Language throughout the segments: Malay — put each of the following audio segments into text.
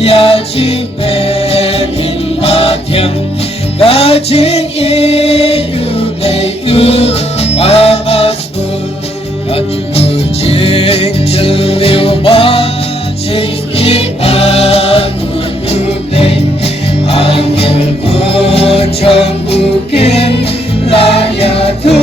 ya jing pe min ma thiam ga jing i yu lei yu ba ba spu ga tu jing chil liu ba jing i ba ku yu lei angel ku chong ku kim la ya tu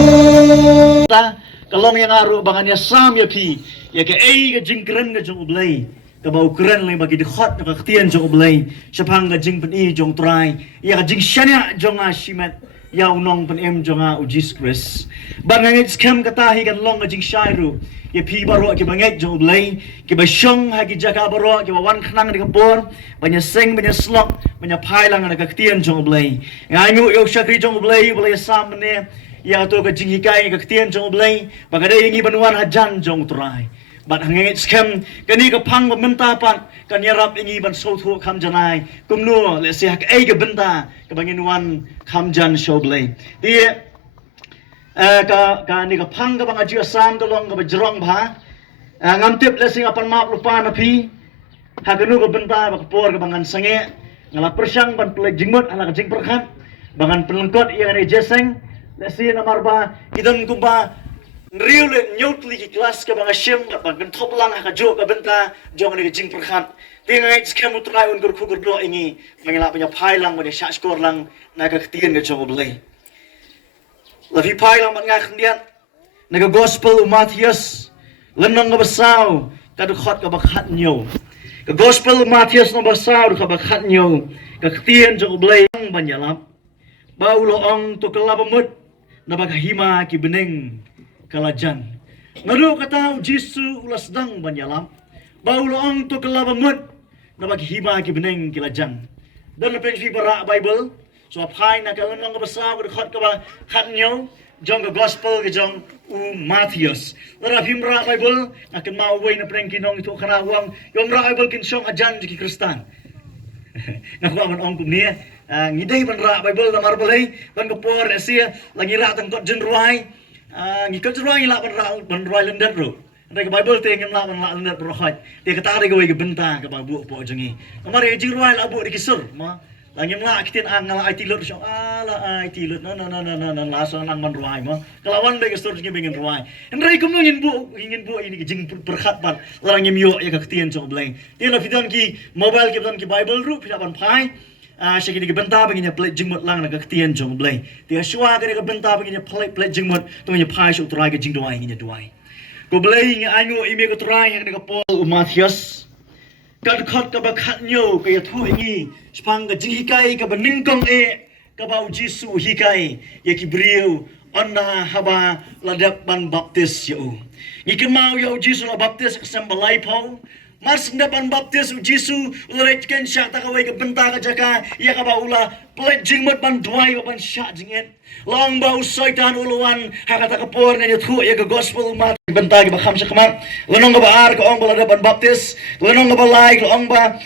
kalong yang aru bangannya sam ya pi ya ke ga jing keren ga jong ublai ka bau keren le bagi dekhot ka ktien jong ublai sapang ga jing pen i jong trai ya ga jing shania jong a shimat ya unong pen em jong a ujis kris banganget skam kata hi kan long ga jing shairu ya pi baro ke banget jong ublai ke ba shong ha gi jaka baro ke ba wan khnang de kapor banya seng banya slok banya phai lang ga ktien jong ublai ngangu yo shakri jong ublai sam ne ya to ka jing hikai ka ktien jong blai bagada yangi banuan hajan jong trai bat hangeng scam kani ka phang benta pat kan yarap ingi ban so thu kham janai kumnu le se hak ai ka benta ka bangin wan kham jan show blai ti ka ni ka phang ka bang aji asam ka long ka bajrong bha ngam tip le sing apan map lupa na pi haganu ka benta ba por ka bangan sange ngala persang ban plek jingmut ala ka jing perkhat bangan pelengkot yang ni jeseng lesi namar ba idan kumba real nyotli ki kelas ka bang Syiem ba kan top lang ka jo ka benta jong ni jing perkhat tingai skam utrai un gur khugur do ingi mangila punya phai lang ba sha skor lang na ka ktien ga jong blai la vi phai lang nga khniat na ka gospel Matthias lenong ga basau ka du khot ka ba khat nyo ka gospel Matthias no basau ka ba khat nyo ka ktien jong blai ban yalap bau lo ong to kalabamut na bag Hima ki Bneng kalajan ngadu kata Jisu ulas dang banyalam bau lo ong to kalabamut na bag Hima ki Bneng kalajan dan lepen fi bara Bible so apai na kalan ng basa ko khot ka ba khat nyo jong ka gospel ka jong Matthias lara himra Bible akan mauway na preng kinong ito karawang yung ra Bible kin song ajan ki Kristan nakuha man ong kumniya ngidai ban ra Bible na marbalay ban kapor asia lagi ra tang kot jenruai ngikot jenruai la ban ruai lendat ro ndai ka Bible te ngam la ban la lendat ro khot te kata de goi ke benta ka ba bu po jengi amare jenruai la bu di kisur ma lagi mla kitin ang ngala IT lut so ala IT lut no la so nang ban ruai ma kalawan de kisur jengi bengin ruai ndai kum ngin bu ini jing perkhat ban larang ngim yo ya ka ktien so blai te la fidan ki mobile ki dan ki Bible ru pida ban phai syakini ke benta baginya plate jingmut lang na ktien jong blai ti aswa ke benta baginya plate jingmut tu nya phai so trai ke jing doai nginya doai ko blai ngi ango ime ko trai yang ke pol Matthias kad khot ka ba khat nyo ke thu ngi spang ke jing hikai ka baning kong e ka ba Jisu hikai ye ki briu onna haba ladap ban baptis yo ngi ke mau yo Jisu la baptis ke sambalai pau Mars ndapan baptis Jisu ulat ken syak ta kawai ke benta ka jaka ya ka ba ula plate jingmut ban duai ban syak jingen long bau syaitan uluan hakata ka por nga thu ya ka gospel mat benta ki ba kham sakmat lenong ba ar ka ong bala ban baptis lenong ba lai ka ong ba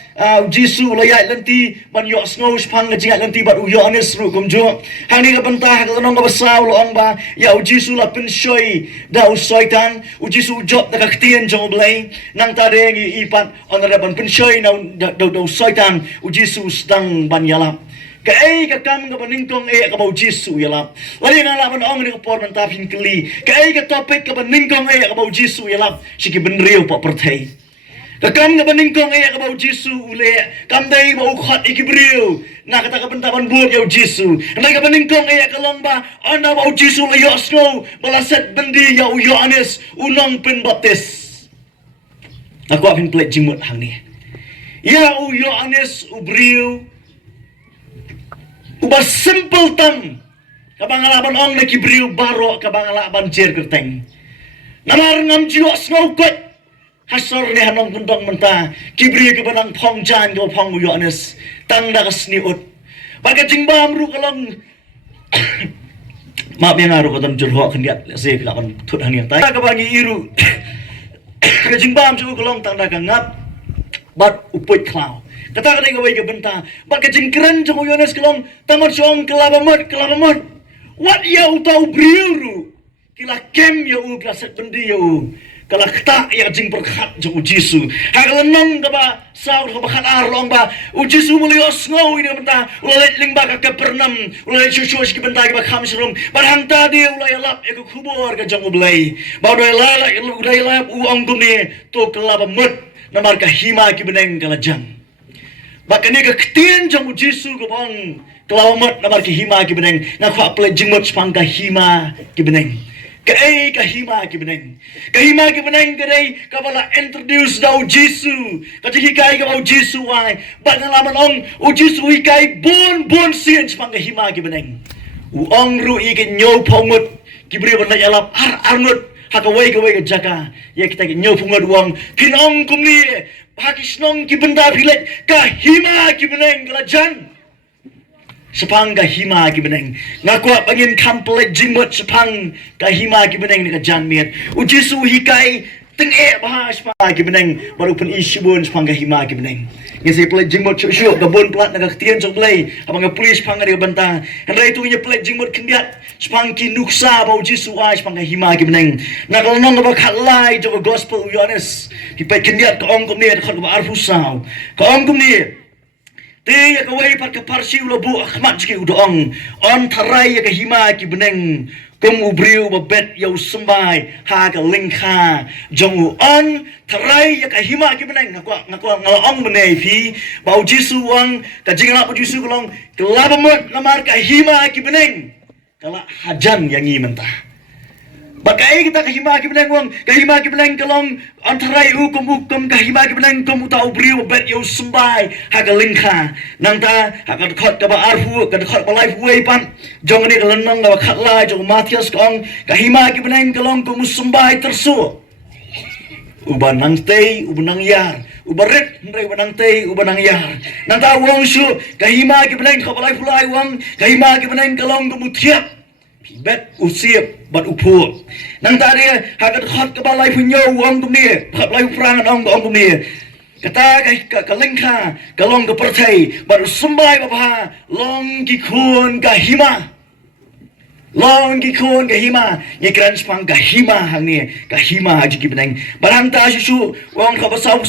Jisu layat lenti ban yo snow spang nga jingat lenti ba u Yohanes ru kumjo hani ka benta ka lenong ba saw ong ba ya Jisu la pin shoy da syaitan Jisu job ta ka ktien jong blai nang ta de ngi ipat onara ban pensoi na do syaitan Jisu sedang ban yalap Kaei ka kam ka baningkong ka bau Jisu yalap lari na laban ong ni ka por man tapin kli kaei ka topik ka baningkong ka bau Jisu yalap sigi benriu pa perthai ka kam ka baningkong ka bau Jisu ule kam dai bau khat ikibriu na kata ka bentaban buat ya Jisu ndai ka baningkong ka lomba onda bau Jisu la yosno balaset bendi ya Yohanes unong pen baptis aku apin plate jimut hang ni ya Yohanes ubriu uba simple tam kabang alaban ong na kibriu baro kabang alaban jer kerteng namar ngam jiwa snokot hasor ni hanong bundong menta kibriu ke banang phong jan ke phong Yohanes tang da kasniut baga jingbam ru kalong maaf yang aru kotam jurho kendiat se pilakan tut hang yang tai kabangi iru ke jingbam su kalong tang da ngap bat upoi klau kata kata ngawai ke benta bat ke jingkren jong Yohanes kelong tamot song kelabamot what ya utau briuru kila kem ya u glaset bendi ya u kalakta ya jing berkat jong Jisu hagalanong ba saw ka bakat arlong ba Jisu mulios ngo ini benta ulit ling ba ka pernam ulit shush ki benta ba khamsrum barhang tadi ulai lap ek khubor ka jong ublai ba doi la ulai lap uang gumni to kelaba mut namar ka Hima ki Bneng kalajang bakane ka ktien jong Jisu ko bang kelamat namar ki Hima ki Bneng na khwa ple jingmot spang ka Hima ki Bneng Kaei ka Hima ki Bneng kadai kabala introduce daw Jisu kajiki kai ka bau Jisu ai ba ngalaman ong Jisu kai bon sien spang ka Hima ki Bneng ong ru i ke nyo phomut ki bri ban yalap arnut hakawai ka jaka ya kita ke nyo phomut wong kinong kumni pakisnong ki benda philet ka Hima ki Bneng kala jan sepang ka Hima ki Bneng ngakwa pangin kamplet jimot sepang ka Hima ki Bneng ni ka janmiet Jisu hikai tenge bahas pa ki Bneng baru pun isibun sepang ka Hima ki Bneng ngisi plet jimot syuk ka bon plat na ka tien sok lei abang pulis pang ka banta handai tu nya plet jimot kendiat sepang ki nuksa ba Jisu ai sepang ka Hima ki Bneng na kalnong ba khalai jo gospel Yohanes ki pe kendiat ka ong ko ni ka ba arfusau ka ong ko ni Te kawai par ka parsi ulo bu akhmat ki udong on tharai ka Hima ki Bneng kum ubriu ba bet yau sembai ha ka lingkha jong on tharai ka Hima ki Bneng ngakwa ngalong menei phi bau Jisu wang ka jingla bu Jisu kolong kelabamot namar ka Hima ki Bneng kala hajan yang i mentah Bakai kita ka Hima ki Bneng wang ka Hima ki Bneng kalong antarai hukum ka Hima ki Bneng kum utau briu bet yau sembai ha ka lingkha nang ta ha ka khot ka ba arfu ka khot ba life way pan jong ni kalanong ka khat lai jong Matius kong ka Hima ki Bneng kalong kum sembai tersu uban nang tei uban nang yar ubaret ndai uban nang tei uban nang yar nang ta wong su ka Hima ki Bneng ka ba life lai wang ka Hima ki Bneng kalong kum thiap bet usiap bat upur nang tadi hakat khot ka balai punyo wong kumni khat lai frang ong kumni kata ka lengkha ka long ka perthai bat sembai bapa long ki khun ka Hima long ki khun ka Hima ye kran spang ka Hima hang ni ka Hima ji ki Bneng barang ta su wong ka basau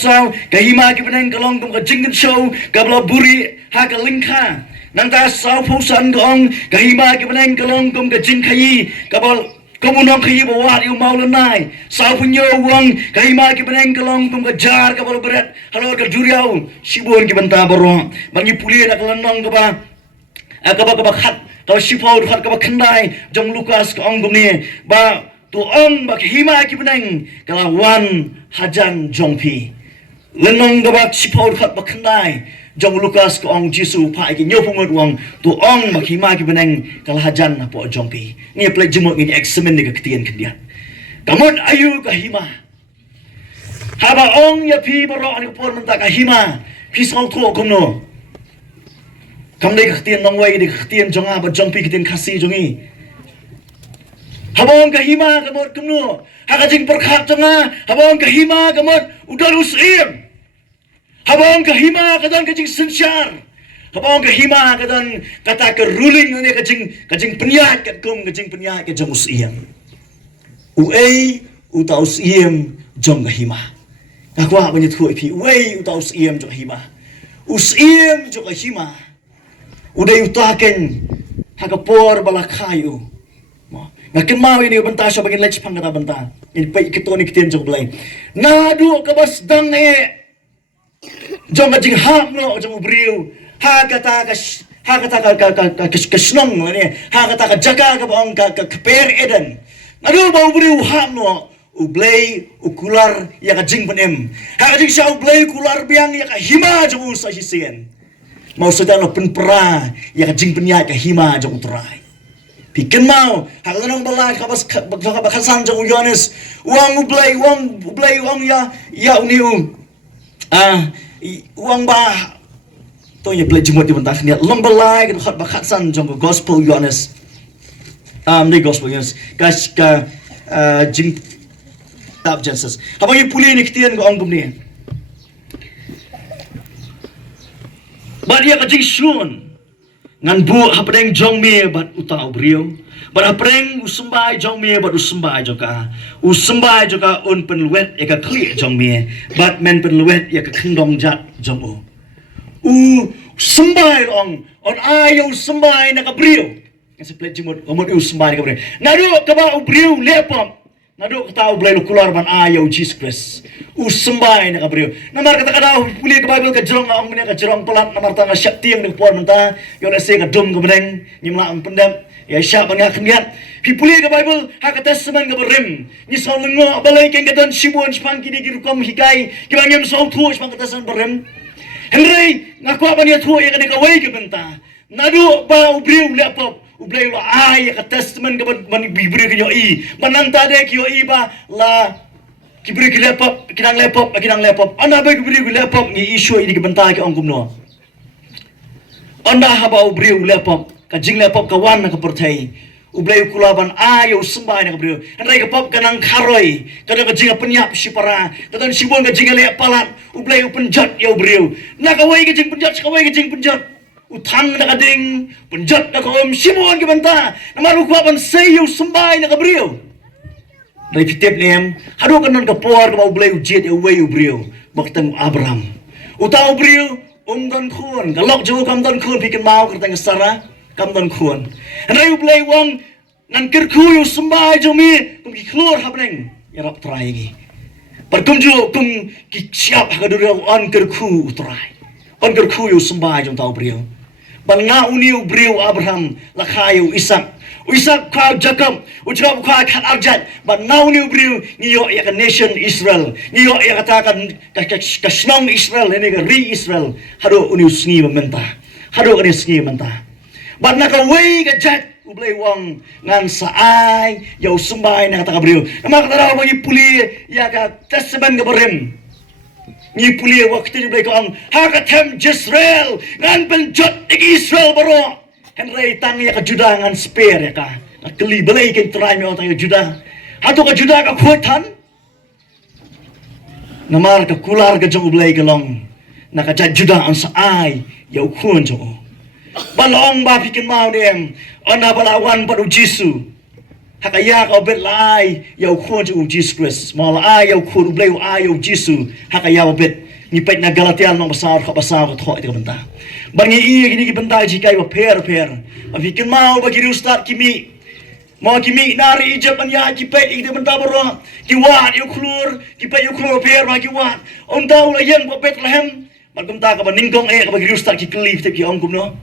ka Hima ki Bneng ka long ka jingin show ka bla buri ha ka lengkha nang ta sau phu san gong ka Hima ki Bneng kalong kum ka jing khai ka bol komunong khai ba wat yu mau lanai sau punyo wong ka Hima ki Bneng kalong kum ka jar ka bol berat halo ka juriau sibun ki banta baro bangi puli na kalanong ka ba khat ka sipau khat ka ba khandai jong Lukas ka ong gum ni ba tu ong ba Hima ki Bneng kala wan hajan jong pi lenong ka ba sipau khat ba khandai jong Lukas ko ong Jisu pa ki nyopungot wang tu ong Hima ki Bneng kalahajan na po jongpi ni play jumot ni examen ni ketien kendian kamot ayu ka Hima haba ong ya pi baro ani por menta ka Hima pi sau tho kumno kam ni ketien nong wai ni ketien jonga ba jongpi ketien khasi jongi haba ong ka Hima kamot kumno hakajing perkhat jonga haba ong ka Hima kamot udal Syiem habang ka Hima kadang kajing sensyar habang ka Hima kadang kata ka ruling ni kajing penyak kat kum kajing penyak ke jong Syiem uai utau Syiem jong ka Hima akwa banyak thu pi uai utau Syiem jong Hima Syiem jong ka Hima udai utaken hakapor balakayu ngaken mau ini benta sa bagin lech pang kata benta ini pai kitoni kitien jong blai nadu ka bas dang jong jing ham no jong briu ha kata ka snong ni ha kata ka jaga ka bong ka per eden adu bau briu ham no ublay ukular ya ka jing penem ha jing sa ublay kular biang ya ka Hima jong sa sien mau sedang penpera ya ka jing penya ka Hima jong utrai piken mau ha nang balai ka bas ka khasan jong Yohanes wang ublay wang ya uniu uang bah tu ye play jumut di bentah ni long balai ke khat bakhat san jong gospel Yohanes ni gospel Yohanes ka jing tab Genesis apa ye puli ni ketien ko ong ni ba dia ka jing shun ngan bu hapdeng jong me bat utau brio bat hapdeng usumbai jong me bat usumbai joka un penluet ya ka kli jong me bat men penluet ya ka khendong jat jong u sembai ong on ayo sembai na ka brio kasi plet jimot omot u sembai ka brio nadu ka ba u brio lepom nadu ka tau blai keluar ban ayo Jesus Christ u sembai na ka brio namar kata kada puli ka Bible ka jerong ong ne ka jerong pelat namar tanga syap tiang de pon menta yo na se ka dum ka Bneng nyimla ang pendam ya syap ban ngak niat pi puli ka Bible ha ka testament ka berim ni so lengo balai ken ka don shibon spang ki di rukom hikai ki bangem so thu spang ka testament berim Henry ngaku apa dia thu ya ka ka wei ka benta nadu ba u brio lepop ublay lo ay ka testament ka man bibri ka yoi manang tade ki yoi ba la kibri ki lepop kinang lepop ana ba kibri ki lepop ni issue ini ka benta ki ongkum no anda haba ubri lepop ka jing lepop ka wan ka pertai ublay kulaban ayo sembah na ka brio andai ka pop kanang karoi kada ka jing penyap sipara kada sibon ka jing le palat ublay penjat ya brio na ka wai ka jing penjat ka wai ka jing penjat utang na kading penjat na kom simon ke banta namaru ko ban sayo sembay na kabriyo dai fitep nem hado kanon ka por ka ublay ujet ya way ubriyo baktang Abraham utau ubriyo don khun galok jo kam don khun pikin mau kertang sara kam don khun nai ublay wong nan kerku yu sembay jomi kum ki klor habneng ya rap trai gi perkum jo kum ki siap ha kaduro on kerku utrai on kerku yu sembay jom tau ubriyo ban nga uniu brio Abraham la khayu Isak kau Jacob ujrab kau khat arjat ban nga uniu brio niyo ya nation Israel niyo ya katakan ka snong Israel ini ka re Israel hado uniu sngi menta hado ka sngi menta ban na ka wei ka jat ublay wang ngan saai yau sembay na kata brio nama kata bagi puli ya ka testament ka berim ni puli waktu ni blay ko ang hakatem Jezreel ngan penjot igi Israel baro henry tang ya ka juda ngan spare ya ka keli balay ken try me otang juda hato ka juda ka khutan namar ka kular ka jong blay ka long na ka juda ang sa ai yau khun jo balong ba pikin mau dem ona balawan padu Jisu hakaya ka bet lai yau khun ju Jesus Christ mal ai yau khun blay ai yau Jisu hakaya bet ni pet na Galatian no basar ka basar ka thoi ka benta bangi i gini ki benta ji kai ba per afikin mau bagi ustad kimi mau kimi nari ijab an ya ki pet ide benta baro ki wat yu khulur ki pet yu khulur per ma ki wat on tau la yen ba bet lahem ban benta ka baning gong e ka bagi ustad ki klif te ki ong kum no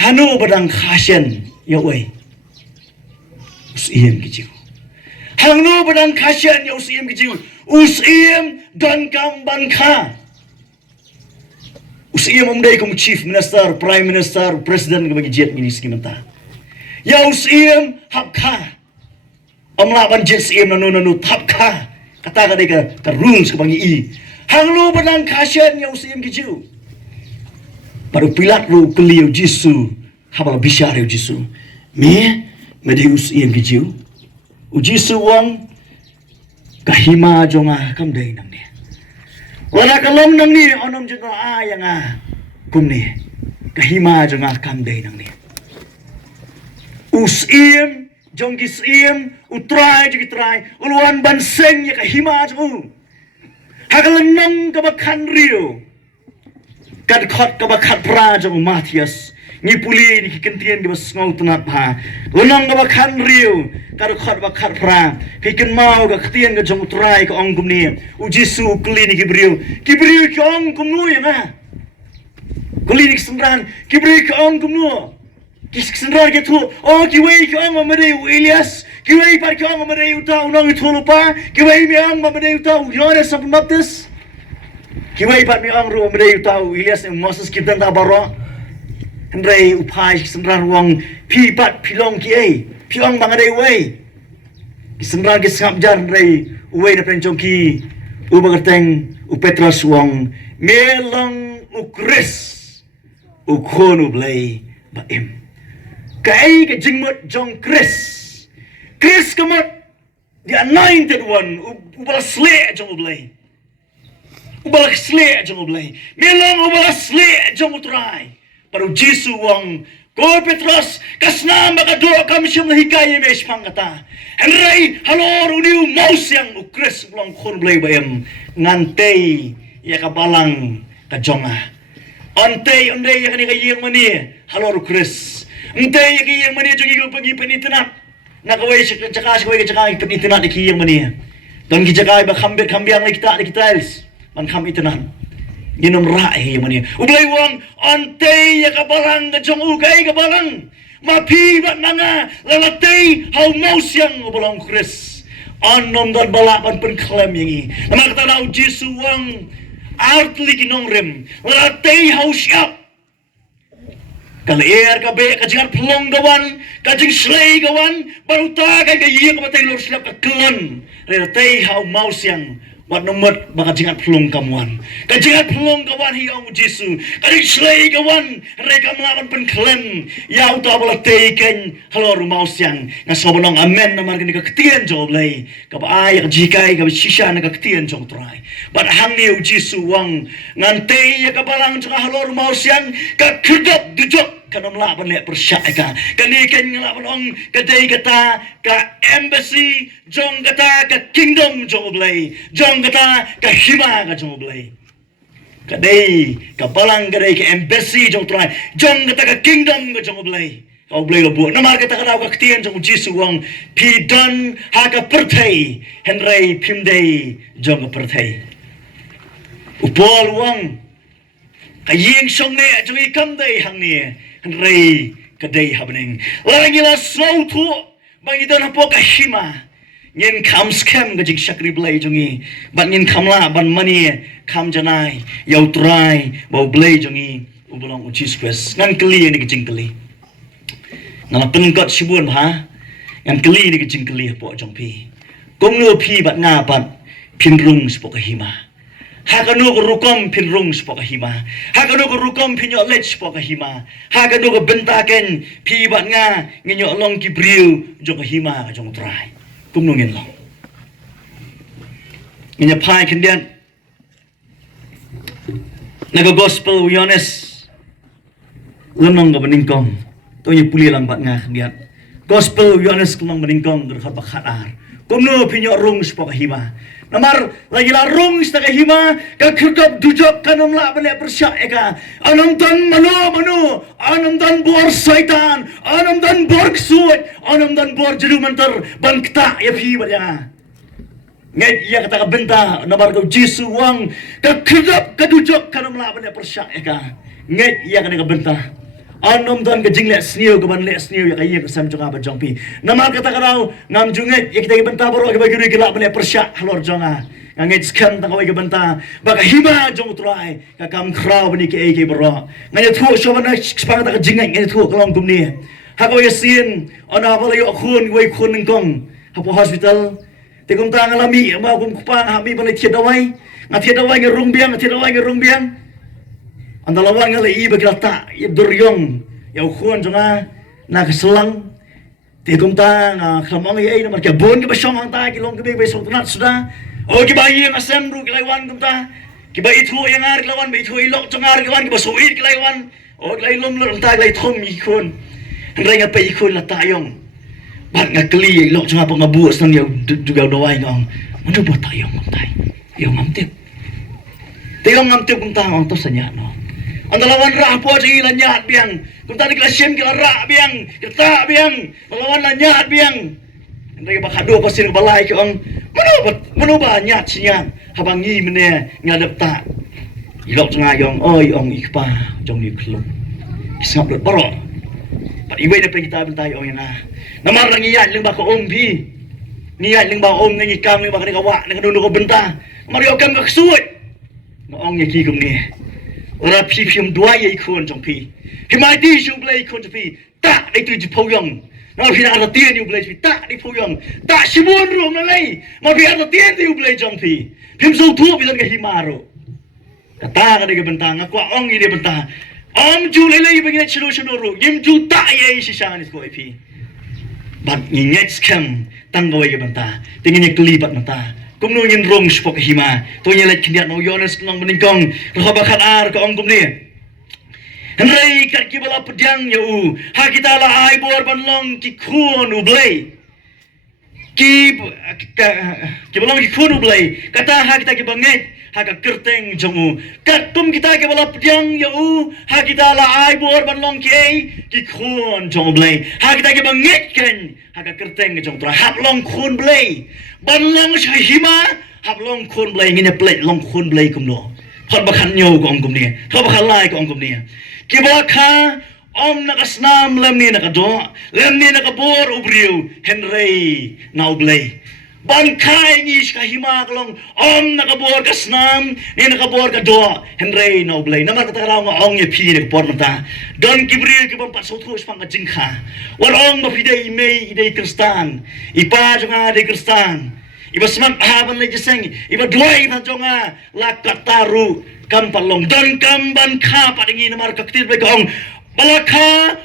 hanu badang khasyen yo wei Syiem kecil. Hang nu badang khasyen yo Syiem kecil. Syiem dan kam bangka. Syiem umdai kum chief minister, prime minister, president ke bagi jet minister menta. Yo Syiem hapka. Omla ban jet Syiem nanu hapka. Kata ka rules ke bagi i. Hang nu badang khasyen yo Syiem kecil. Baru pilat ru keliu Jisu. Habal bisyar yo Jisu. Medi Syiem kecil. Jisu wang kahima jonga kam dei nang ni. Wala kalom nang ni onom jeno ayang kum ni. Kahima jonga kam dei nang ni. Syiem jong ki Syiem utrai ji trai ulwan ban seng ya kahima jong. Hakalanang ka bakhan rio. Kad khot ka bakhat pra jong Matias. Ni puli ni kentian ke bas ngau tenat pa lonong ka bakhan riu kar khot bakhat pra hiken mau ka ketian ka jong trai ka ong kum ni Jisu klinik kibriu ki ong kum nu ya na klinik sendran kibriu ki ong kum nu kis sendran ke tu ki wei ki ong ma de Elias ki wei par ki ong ma de uta unong tu lupa ki wei mi ong ma de uta Yohanes sap baptis ki wei par mi ong ru ma de uta Elias Moses kitan ta baro Henry upai kisendran wang pi pat pilong ki piong bangadai wei kisendran ki sangap jar Henry wei na penjong ki ubagateng Petros wang melong ukris ukon ublay baim Kaei ke jingmut jong Chris kamut the anointed one ubala sle jong ublay melong ubala sle jong utrai Paru Jisu wang Ko Petros kasna makado kam Syiem hikay mes pangkata. Henry halor uniu maus yang ukres ulang khon blay bayam ngantei ya kabalang kajonga. Ontei ondei ya kani kayeng mani halor ukres. Ontei ya kayeng mani jongi ko pagi penitna. Nakawai cakas kawai cakas penitna di kayeng mani. Don ki cakai ba khambir khambiang lagi kita els. Man kham itna. Ginom ra'i mani ublay wang antay ya kabalang gajong ugay kabalang mapi bat nanga lalatay how mausyang ubalang Chris anom dan balapan penklem yangi nama kata daw Jesu wang artli kinong rem lalatay how siap kalair kabe kajingan pelong gawan kajing slay gawan baruta kay kayiyak batay lor siap kakelan lalatay how mausyang wat nomot baka jingat pelong kamuan. Kajingat pelong kawan hiong Jesu. Kajing selai kawan reka melawan penklen. Ya uta bola teiken halor rumau siang. Ngasobonong amen namar kini kaketian jawab lay. Kapa ayak jikai kapa sisa na kaketian jawab try. Bat hang ni Jesu wang ngantei ya kapalang juga halor rumau siang kakerdap dujok kanam laban lek persyak ka. Kani ken ngelaban ong kadai kata ka embassy jong kata ka kingdom jawab lay. Jong kata ka Hima ka jong blay. Kadai ka balang kadai ka embassy jong try. Jong kata ka kingdom ka jong blay. Kau blay lo bu. Namar kata ka daw ka ketian jong Jesu wang pidan ha ka perthai. Henry pimdai jong ka perthai. Upol wang kayeng song ne jong ikam dai hang ni. Henry kadai ha Bneng. Langila slow tu bangidan hapo ka Hima. Ngin kam scam gajing syakri blay jongi bat ngin kamla ban mani kam janai yau try bau blay jongi ubulong ucis quest ngan keli ni gajing keli ngala pengot sibun ha ngan keli ni gajing keli po jong pi kongnu pi bat nga bat pinrung spok Hima hakanu ko rukom pinrung spok Hima hakanu ko rukom pinyo lech spok Hima hakanu ko bentaken pi bat nga nginyo long kibriu jong Hima jong try cũng nung yên lòng nghe pai kendian naga gospel Yohanes lenong ga beningkong to ye puli lang bat nga kendian gospel Yohanes lenong beningkong gerhat bakhat ar cũng nu pinyo rung spok Hima namar lagi la rung sta Hima ka khudop dujok kanam la bale persyak eka anam tan mano anam dan bor syaitan anam dan bor suat anam dan bor jeru mentar ban kta ya phi bat ya ngai ya kata ka benta namar ko Jesu wang ka khudop ka dujok kanam la bale persyak eka ngai ya kana ka benta anom dan ke jingle sniu ke ban le sniu ya kaye sam jonga ba jongpi namar kata karau ngam junget ya kita benta boro ke bagi gelak bale persyak halor jonga nganget skam tang ke benta ba ka Hima jong trai ka kam krau bani ke boro nganya thu so ban spang ta ke jinget nganya thu klong kum ni ha ko Syiem ona bala yo khun wei khun ning kong ha po hospital te kum ta ngalami ma kum kupang ha mi bale thiet dawai thiet dawai nge rung biang Andalawan nga lai bagilata ibduryong yaw khun jonga na kaselang ti kumta nga klamong ay na marka bon ka basyong ang ta kilong ka bay song tunat suda o kibayi ang asembro kilaiwan kumta kibayi thu yang ar kilawan bay thu ilok jongar kilawan kibasuit kilaiwan o kilay lumlo ang ta kilay thom ikon ray nga pa ikon la tayong bat nga kli ilok jonga pa nga buos nang yaw dugaw daway nga ano ba tayong kumta yaw ngamtip tayong ngamtip kumta ang to sa niya no Andalawan ra po sa ilan nyat biang. Kung tadi kila Syiem kila ra biang. Kita biang. Andalawan la nyat biang. Andai ba kado ko sin balay ko ang mano ba nyat sinya habang ngi mene ngadap ta. Ilok nga yong oi ong ikpa jong ni klum. Kisap lot baro. Pat iwe na kita tayo ong yana. Namar lang iyan ling ba ko pi. Niyan ling ba ngi kam ling ba ka wa nang nuno ko benta. Mario kam ka suot. Maong ni ki kum ni. Ora phi phim dua ye khon jong phi himai di shu blai khon jong phi ta dai tu ji phau yong na phi na tien yu blai phi ta di phau yong ta shibon ru na lai ma phi ar tien yu blai jong phi phim su thu bi lan ka himaro ka ta ka de ka bentang ko ong i de bentang om ju lai bi nge chulu chulu ru yim ju ta ye shi shang ni ko phi bat ni nge scam tang go ye bentang tingin ye kli bat mata kum nu yin rong spok Hima to yin let kindiat no Yohanes nong beningkong ro bakhat ar ko ong kum ni Henry kat kibala pedang ya ha kita la ai bor ban long ki khun blay ki belum ki blay kata ha kita ki banget ha ka kerteng jongu kat tum kita ke bala pedang ya ha kita la ai bor ban long ki khun jong blay ha kita ki banget kan ha ka kerteng jong tra hap long khun blay ban long Hima hap long khun blay ngine plate long khun blay kum no thot bakhan nyo ko ong kum ni thot bakhan lai ko ong kum ni ki bala kha nakasnam lem ni nakado lem ni nakabor ubriu Henry naublay ban khai ni ska Hima klong nakabor kasnam ni nakabor kado Henry naublay namar kata raw nga ong ye phi ne por mata don kibriu ki bang pasot ko spang jingkha war ong ma fidei mei idei kristan ipa jonga de kristan iba semak haban le jeseng iba duai na jonga la kataru kam palong don kam ban kha padingi namar kaktir be kong balakha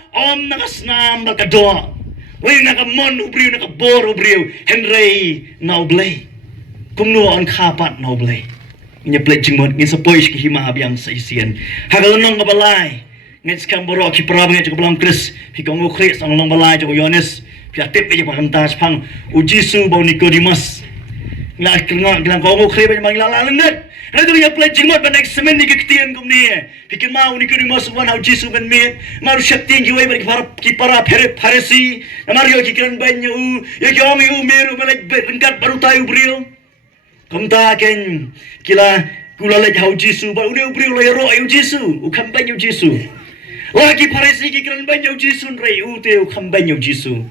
nakasnam bakado wei nakamon ubriu nakabor ubriu Henry naublay kumno on khapat naublay nya play jingmot ngin sapoish ki Hima biang sa isian hagalonong balai ngit skam boro ki prab nge jokblam kris fi kongo khres ang long balai jok yones fi atip be pakam tas phang ujisu bau Nicodemus ngla krenga glang kongo khre be mang la lenget Radu ya play jingmot ban eksemen ni kektian kumni bikin mau ni kuri mas wan au jisu ben me mau syakti ki wei ki para pharesi amar yo ki kran ban yo yo ki om yo meru balak berengkat baru tayu brio kamta ken kila kula le hau jisu ba ude brio le ro au jisu u kham ban yo jisu lagi pharesi ki kran ban yo jisu rei u te u kham ban yo jisu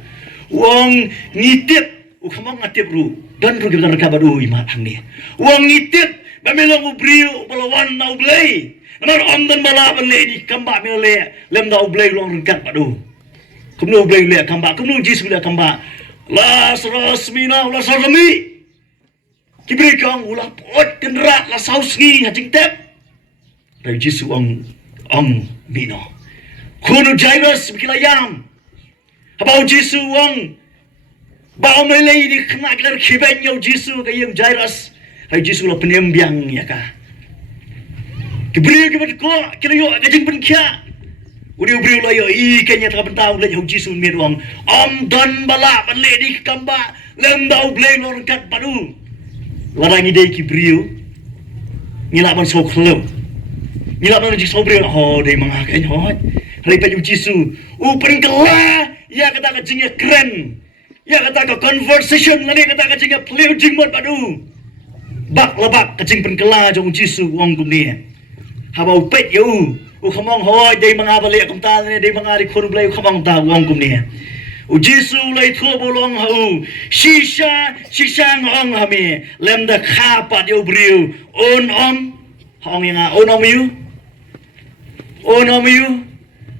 wong ngitip u khamang ngatip ru dan ru ki dan kabadu imat hang ni wong ngitip Bamilong ubriu balawan na ublay. Namar omdan bala ban le di kamba mi le lem da ublay long rengkat padu. Kumno ublay le kamba, kumno jisu le kamba. Las rasmina la sarami. Kibri kang ula pot kendra la sausgi hajing tep. Rai jisu ong mino. Kuno Jairus bikilayam. Habau jisu ong ba omai le di kena kelar kiben yo jisu kayem Jairus. Hai jisu la penyembiang ya ka kibri kibat ko kirayo agajing penkia uri ubri la yo I kenya ta bentau le ho jisu mi ruang don bala ban le di kamba lem dau ble lor kat padu larangi dei kibri ngila ban so khlo ngila ban jisu bri ho dei manga ken ho le pe jisu u pringkela ya kata kajing keren ya kata ka conversation ngani kata kajing pleu jingmot padu bak labak kacing penkela jong jisu wong kumni habau pet yo u khamong hoi dei manga bale kumtal ne dei manga ri khur blai khamong ta wong kumni u jisu lai tho bolong hau shisha ngong hami lem da kha pat yo briu on hong nga on you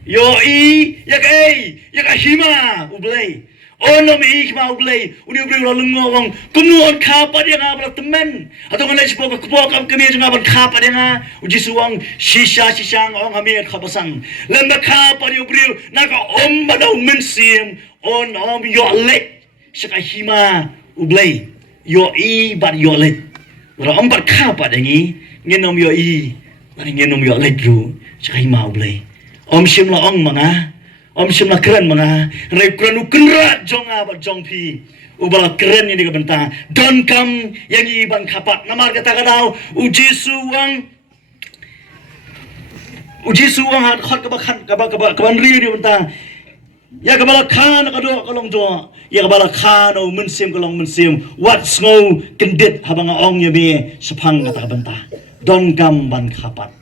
yo I ya ka Hima u blai Ono mi Hima ublay uni ubri la lungo wong kumnu on khapa dia nga bla temen atau ngale sipo ka kupo kam kemi nga ban khapa dia nga uji suwang shisha ong hami khapasang lenda khapa dia ubri na ka badau mensim on yo lek saka Hima ublay yo I bat yo lek ra bat khapa dia ngi ngenom yo I bari ngenom yo lek ru saka Hima ublay sim la ong manga sim la keren manga rei keren ukra jonga ba jongpi ubala keren ni benta don kam yang I ban khapat namar kata kadau uji suwang hat khot ka ban ri ni benta ya ka bala khan ka do kalong do ya ka bala khan o mensim kalong mensim wat snow kendit habanga ong ya be sepang kata benta don kam ban khapat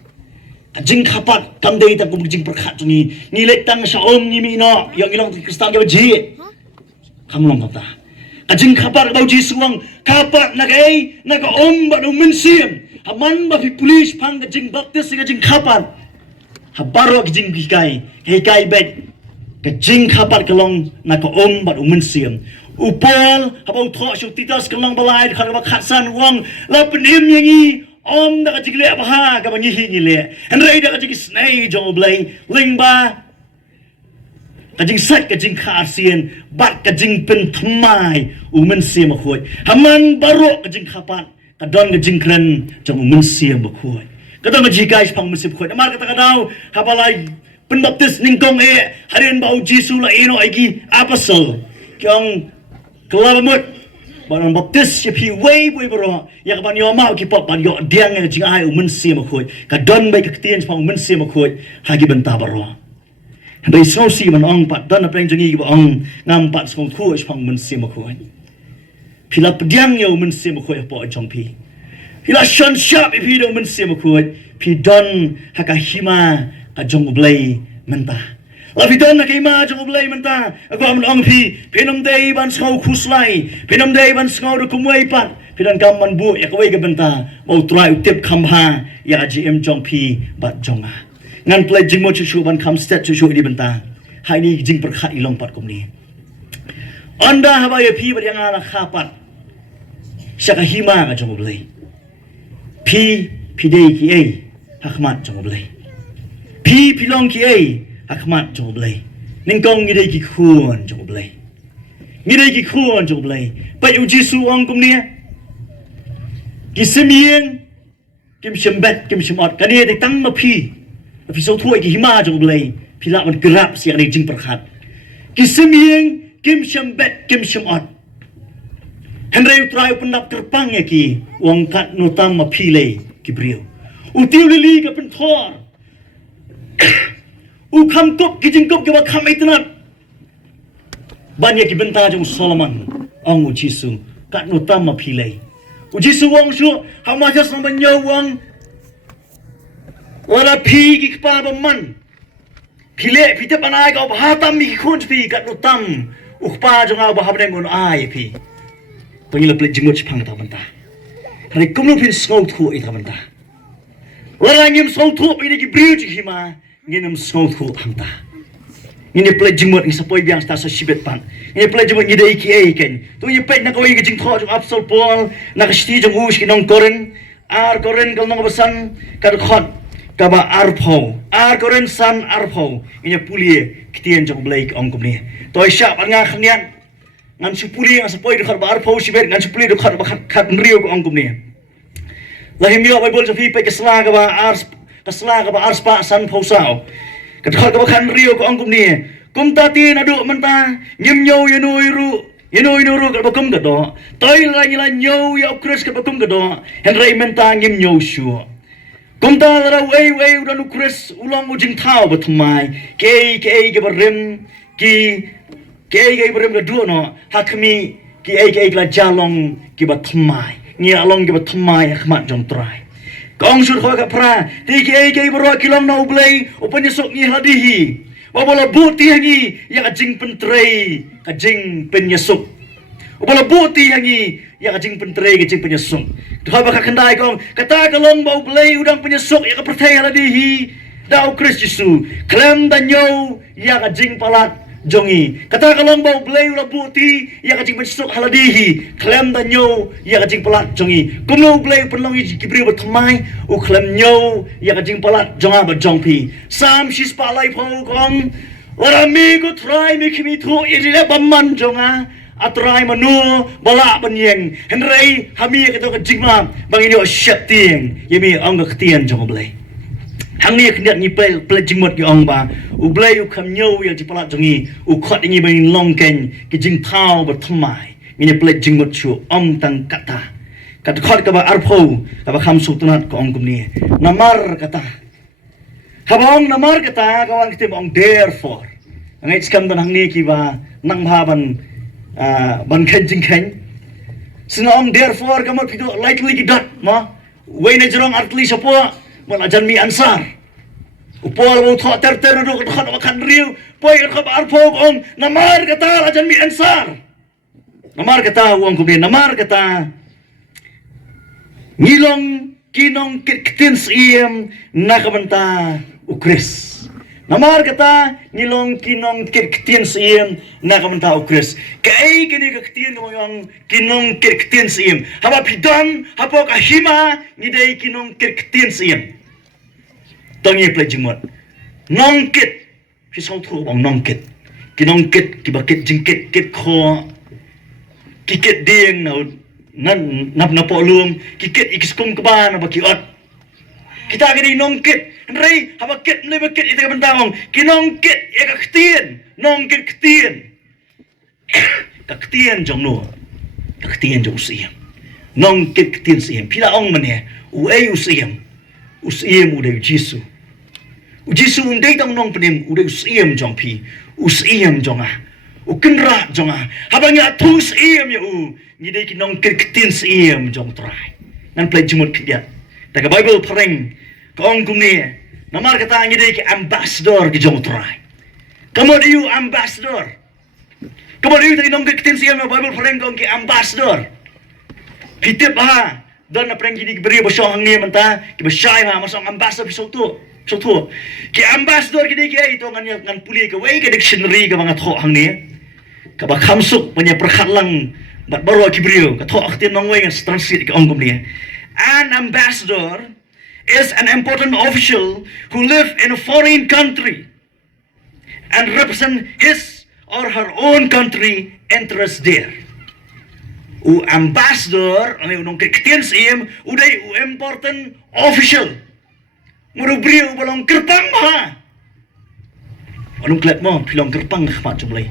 Kajing kapat kandai tak kumjing perkat ni nilai tang saom ni mino yang ilang kristal ke ji kamlong kata kajing kapat bau ji suang kapat nagai naga ba do mensim haman ba fi police pang kajing baptis kajing kapat habaro kajing kai bet kajing kapat kalong naga ba do mensim upal habau tho shu titas kalong balai khar ba khatsan wang la penim yangi Om dah kacik le apa ka bangi hi le Henry dah kacik snai jong blai lingba kacing sat kacing khasian bat kacing pen thamai umen sim khoi haman baro kacing khapat kadon kacing kren jong umen sim khoi kadon kacik guys pang men sim khoi amar kata kadau habalai penbaptis ningkong harian bau Jisu la eno aiki apostol kyong kelabamut barang baptis pi wei bro ya ban yo mau ki pop ban yo diang jing ai umen sim khoi ka don bai ka tien pang umen sim khoi hagi benta baro dei so si man ong pat don apreng jingi ba ong ngam pat skong khu pang umen sim khoi pilap diang yo umen sim khoi po jong pi pila shon sharp pi do umen sim khoi pi don haka hima ka jong blai menta la pi don ka hima jong blai menta ko am ong pi pinom dei ban skau khuslai pinom dei ban skau do kumwei pat pidan kam man bu ya kawai ka benta mau try utip khamha ya gm jong pi bat jonga ngan play jingmo chu ban kam stat chu di benta hai ni jing perkhat ilong pat kum ni anda haba ya pi bat yang ala khapat syaka hima ka jong blai pi dei ki ai hakmat jong blai pi pilong ki ai hakmat jong blai ningkong ngidei ki khuan jong blai ngidei ki khuan jong blai pa yu jisu ong kum ni ki semien kim shembet kim shemot kani de tang ma phi so thui ki hima jong blai phi la man grab sia ni jing prakhat ki semien kim shembet kim shemot henry try pendap terpang ya ki wong kat no tam ma phi le ki brio utiu li ka pen thor u kham kop ki jing kop ke ba kham itnat ban ya ki benta jong solomon ong u jisu kat no tam ma phi le u jisu wong shu how much as man yo wong ora phi ki pa ba man phi le phi te panai ka ba tam mi khun phi kat no tam u pa jong a ba ha bneng ngon ai phi pengila plek jenggot pang ta benta hari kumlu phi skau thu i ta benta ora ngim skau thu ini ki bridge hima nginam skau thu hamta ini plek jenggot ni sapoi biang sta sa sibet pan ini plek jenggot ni dei ki ai ken tu ye pek na ko i jing tho jong absol pol na ka sti jong us ki nong koren kal nong basan kar khot ka ba ar koren san ar pho ini pulie kitien jong blake ong kum ni toy sha ban nga khnian ngan supuli ang sapoi de khar ba ar pho sibet ngan supuli de khar ba khat rio ko ong kum ni lahim yo bible so fi pe kesla ka ba ar spa san pho sao ka khar ka ba khan rio ko ong kum ni kum ta ti na du man ta nyim nyo yenoi ru ka ba kum ka do toy la ni la nyo ya kris ka ba kum ka do henry men ta nyim nyo shu kum ta ra wei u nu kris ulong u jing thao ba thmai ke ke ba rem ki ke ba rem la du no hakmi ki ai la jalong ki ba thmai ni along ki ba thmai khmat jong trai kong sur kho ka pra ti ke ba ro kilong no blai u pan sok ni hadihi wabala buti hangi ya jing pentrei ka jing penyesuk wabala buti hangi ya jing pentrei ka jing penyesuk thoi ba ka khandai kong kata ka long bau blai udang penyesuk ya ka perthai hadihi dau Kristus klem danyo ya ka jing palat jongi kata kalong bau blai ula buti ya ka jing penyesuk haladihi klem danyo ya ka jing palat jongi kumlo blai penlong i kibri ba thmai u klem nyo ya ka jing palat jonga ba jongpi sam shis pa lai pho kong ora mi ko try mi kimi thu i le bamman jonga atrai manu bala banyeng henrei hami ka to ka jingma bangini o shet tieng yemi ong ka tien jong blai hang ni khnyak ni pel jingmot ki ong ba u blai u kham nyo ya ji pala jongi u khot ni bang long ken ki jing thao ba thmai ni pel jingmot chu ong tang kata kat khot ka ba arpho ka ba kham su tunat ko ong kum ni namar kata habong namar kata ka wang kitim ong therefore ngai skam ban hang ni ki ba nang bha ban khen jing khen sino ong therefore ka mo pido likely ki dat ma wei na jrong artli sapo mo ajan mi ansar upol mo tho ter do khot ba khan riu poi ka ba arpho ong namar kata ajan mi ansar namar kata ong kum ni namar kata ngilong kinong kitin Syiem nakabanta ukris namar kata ngilong kinong kitin Syiem nakabanta ukris Kaei kini kitin ngong kinong kitin Syiem haba pidang haba ka Hima ngidei kinong kitin Syiem tongi plejimot nongkit pisong thu bang nongkit kinongkit kibakit jingkit kit kho kikit ding nan nap na po lum kikit ikiskum ka ba na bakiot kita gani nongkit Rei haba ket mle ket ite bentang kinong ket ya ka ktien nong ket ktien ka ktien jong no ka ktien jong Syiem nong ket ktien Syiem pila ong mane u ei u Syiem u de Jisu u Jisu undei tong nong penim u de Syiem jong pi u Syiem jong a u kenra jong a haba nya tu Syiem ya u ni de kinong ket ktien Syiem jong trai nan play jumut kiat ta Bible pareng kong kumni namar kata ngi ki ambassador ki jong trai kamu diu ambassador kamu diu tadi nong ketin Syiem Bible pareng kong ki ambassador pitip ha don na pareng ki beri bosong ngi menta ki besai ha masong ambassador pisotu ki ambassador ki ki ai to ngan puli ke wei ke dictionary ke bangat ho hang ni ka ba khamsuk punya perkhatlang bat baru ki beri ka tho aktin nong wei translate ki ong kumni an ambassador is an important official who live in a foreign country and represent his or her own country interests there. U ambassador, ane unong kektian Syiem, udai u important official. Murubri u balong kerpang ha. Anong klet mo, pilong kerpang khmat jumlay.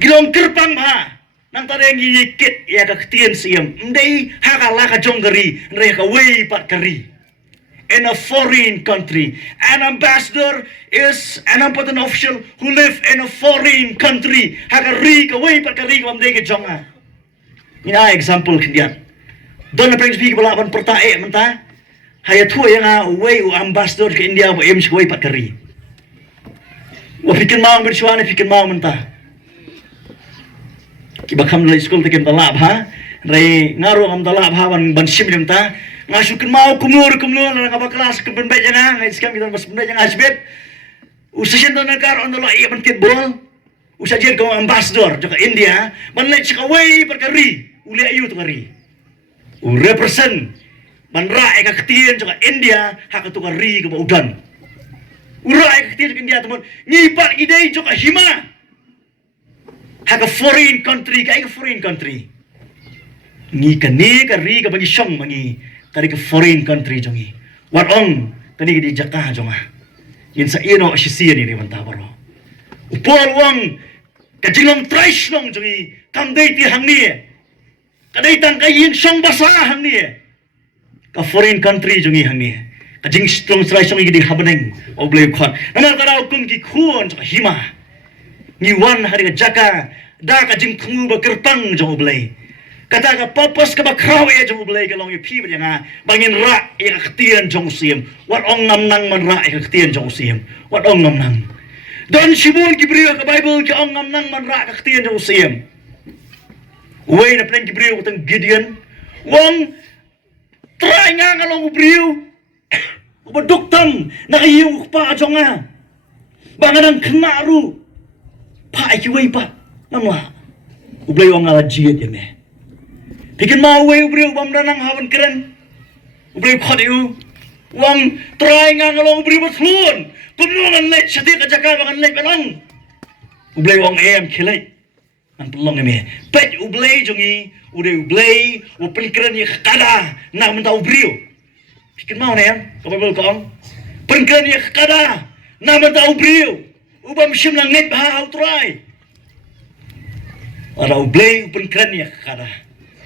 Gilong kerpang ha. Nang tadi yang yikit ya ka ktien Syiem ndai haka laka jongari ndai ka wei pat kari in a foreign country. An ambassador is an important official who live in a foreign country haka ri ka wei pat kari ka ndai ka jonga ina example kindian don na prengs bi ka balaban pertae menta haya thu yang wei u ambassador ke India bo em wei pat kari wa fikin mau bersuana fikin mau menta ki bakam la school tekem talab ha rai ngaro am talab ha ban sim lim ta ngasukin mau kumur na ka kelas ke ben bejana ngai skam kita mas benda jangan asbet usasen don kar on la ia ban kitbol usajen ko ambassador joka India ban le chika wei perkari uli ayu tu kari u represent ban ra ka ktien joka India ha ka tu kari ke udan ura ka ktien joka India teman ngipat gidei joka Hima haka foreign country ka foreign country ni ka ri ka bagi song mangi tadi ka foreign country jongi wat ong tadi di Jakarta jonga yin sa ino asisian ni man tabaro upol wang ka jilong trish nong jongi kam dei ti hang ni ka dei tang ka yin song basa hang ni ka foreign country jongi hang ni ka jing strong trish nong di Bneng oblei khon namar tarau kum ki khon Hima ni wan hari ka jaka da ka jing khungu ba kerpang jong oblei kata ka popos ka ba kraw e jong oblei ka long yu pi ba nga bangin ra e ka ktien jong Syiem wat ong nam nang man ra e ka ktien jong Syiem wat ong nam nang don shibul ki brio ka Bible ki ong nam nang man ra ka ktien jong Syiem wei na plen ki brio tang Gideon wong try nga ngalong brio ubaduk tang nakayu pa jonga bangadang knaru pa ki wei pa namla ublay wang ala jiet ya me pikin mau wei ublay ubam danang hawan keren ublay khadiu wang try nga ngalong ublay batlun pemnungan let sati ka jaka bangan let balong ublay wang em khilai an pelong me pet ublay jongi ublay upen keren ya kada na menta ublay pikin mau ne ka Bible kong pen keren ya kada na menta ublay ubam sim lang net ba try ara ublay upen kren ya kada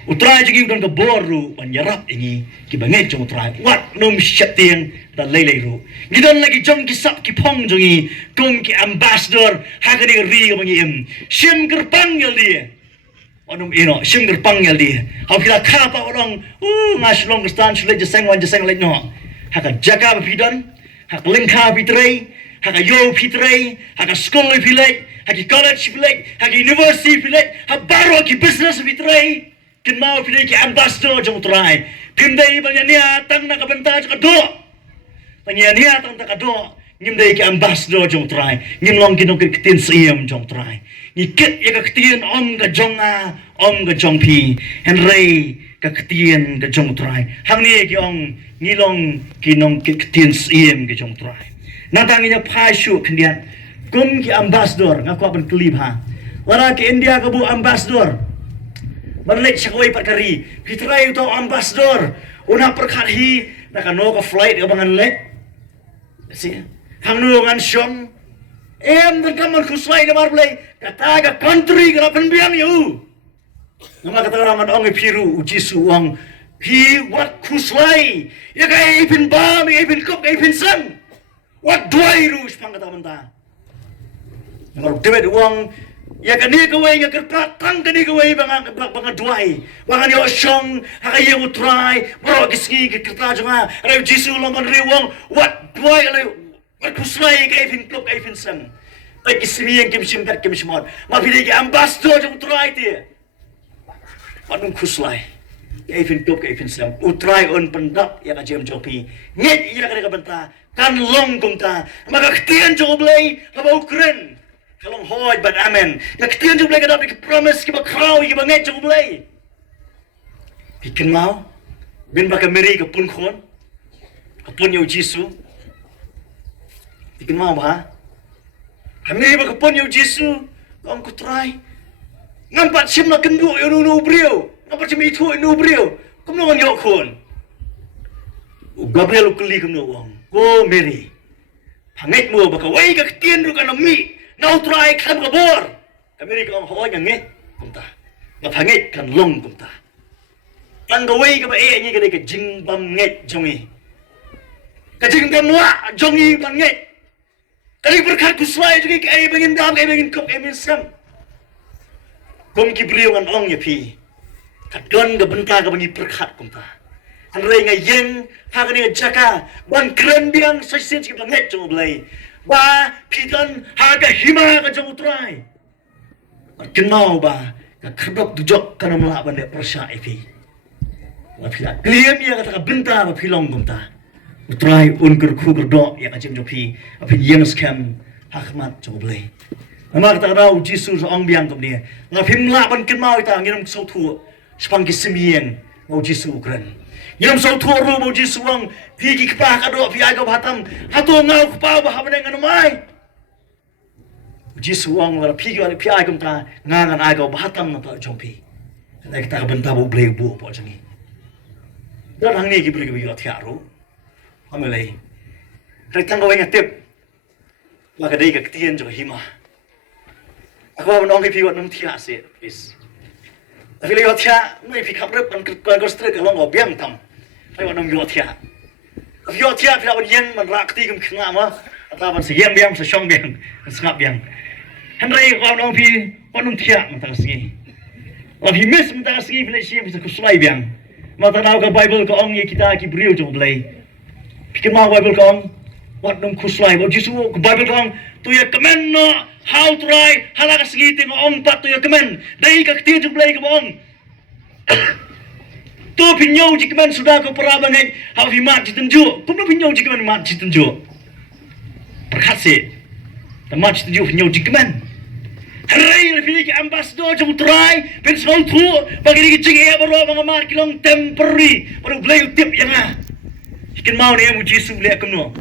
utrai jigi don ka boru panyarap ini ki banget jong utrai wat nom shateng da lele ru gidon lagi jong ki sap ki pong jongi kong ki ambassador hagari ri bangi em sim gerpang yal dia onum ino sim gerpang yal dia hau kila kapa orang ngas long stan sule jeseng let no haka jaga bidon hak lengka bitrei haka yo bitrei haka school bilek haki college bilek haki university bilek ha baru ki business bitrei kin mau pilih ki ambassador jong trai pindai banyania tang na kabenta ka do banyania tang ta ka do ngim dai ki ambassador jong trai ngim long ki no ki tin Syiem jong trai ni ket ya ka tin om ka jonga om ka jong pi henry ka ktien ka jong trai hang ni ki ong ngilong ki nong ki tin Syiem ki jong trai natang nya phai shu khndian kum ki ambassador ngaku apan klip ha wara ki India ka bu ambassador berlek syakoi perkari kitrai itu ambassador una perkari nak no ka flight ka bangan lek Si hang nu ngan syong em dan kaman kuslai na marblay kata ga country ga penbiang yu. Nama kata orang ong piru Jisu wang pi wat kuslai ya ga ipin ba mi ipin kop ga ipin sang. Wat duai ru spang kata menta. Ngar debet wang ya ka ni gawai ya ka tang ka ni gawai bang duai. Bang yo syong ha ka ye utrai bro gisgi ka kerta janga ra Jisu long kan ri wang wat duai le wat kuslai ga ipin kop ga ipin sang. Baik ismi yang kim simbat kim smot. Ma pilih ke ambassador jong utrai dia. Panung kuslai, kaifin top kaifin selam, utrai on pendap ya kajem jopi, nget ya kada kabenta, kan long kumta, maka ketian jo blay, kaba Ukraine, kalong hoy bad amen, na ketian jo blay kada bik promise kiba kraw kiba nget jo blay, bikin mau, bin baka meri kapun khon, kapun yo Jisu, bikin mau bah, kami baka kapun yo Jisu, kong kutrai. Nampak Syiem nak kenduk yang nu beliau. Nampak Syiem itu nu beliau. Kamu nak yok kon. Gabriel keli kamu wang. Ko Mary. Panget mu baka wai ka tien ru kana mi. Nau try kam ka bor. Mary ka ho yang nge. Kumta. Ba panget kan long kumta. Tang ka wai ka ba e ni ka ka jing bam nget jongi. Ka jing bam wa jongi bam nget. Kali berkat kuslai juga ka ai bangin dam ka ai bangin kop ai min sam. Kong kibriyo ngan ong ya pi. Kadon ga benta ga bangi perkat kumta. An rei nga yeng ha ga ni jaka ban kren biang sa sin ki banget jong blai. Ba pidan ha ga hima ga jong utrai. Kenau ba ga kerdok dujok kana mala ban de persya pi. Wa pila kliem ya ga benta ba pilong kumta. Utrai un gur khu gur do ya ga jong pi. Api yeng scam hakmat jong blai. Nama kata rau Jisu seorang biang kum dia. Ngafim lah ban kin mau ita ngiram sau tu sepang kisimieng mau Jisu Ukraine. Ngiram sau tu ru mau Jisu wang pigi kepah kado pi aga batam hatu ngau kepah bah Bneng anu mai. Jisu wang wala pigi wala pi aga ta ngangan aga batam na ta jompi. Kada kita benta bu blei bu po jangi. Dan hang ni ki blei bi thia ru. Amelai. Rekang ko ngatip. Maka dei ka tien jo Hima. Aku menong pi wat nung thia se is. Tapi le yo thia mai pi khap rep kan ko stre ka long o biang tam. Ai wat nung yo thia. Yo thia pi wat yen man rak ti kum khna ma. Ata man Syiem biang sa shong biang, ngap biang. Han rei ko nong pi wat nung thia man ta singi. Wa pi mes man ta singi pi Syiem sa kuslai biang. Ma ta nau ka Bible ko ong ye kita ki brio jong blai. Pi ke ma Bible ko ong wat nung kuslai. Wa Jisu ko Bible ko ong tu ya kemen no how try hala ka sige ting ong pat to ya kemen dai ka ti jung blai ka ong to pinyo ji kemen sudah ko para bangai ha fi mat ji tenju kum no pinyo ji kemen mat ji tenju perkhase ta mat ji tenju pinyo ji kemen harai le fi ki ambassador jung try ben small tu bagi ki jing e baro mga mat kilong temporary baru blai tip yang ah ikan mau ne mu Jisu le kum no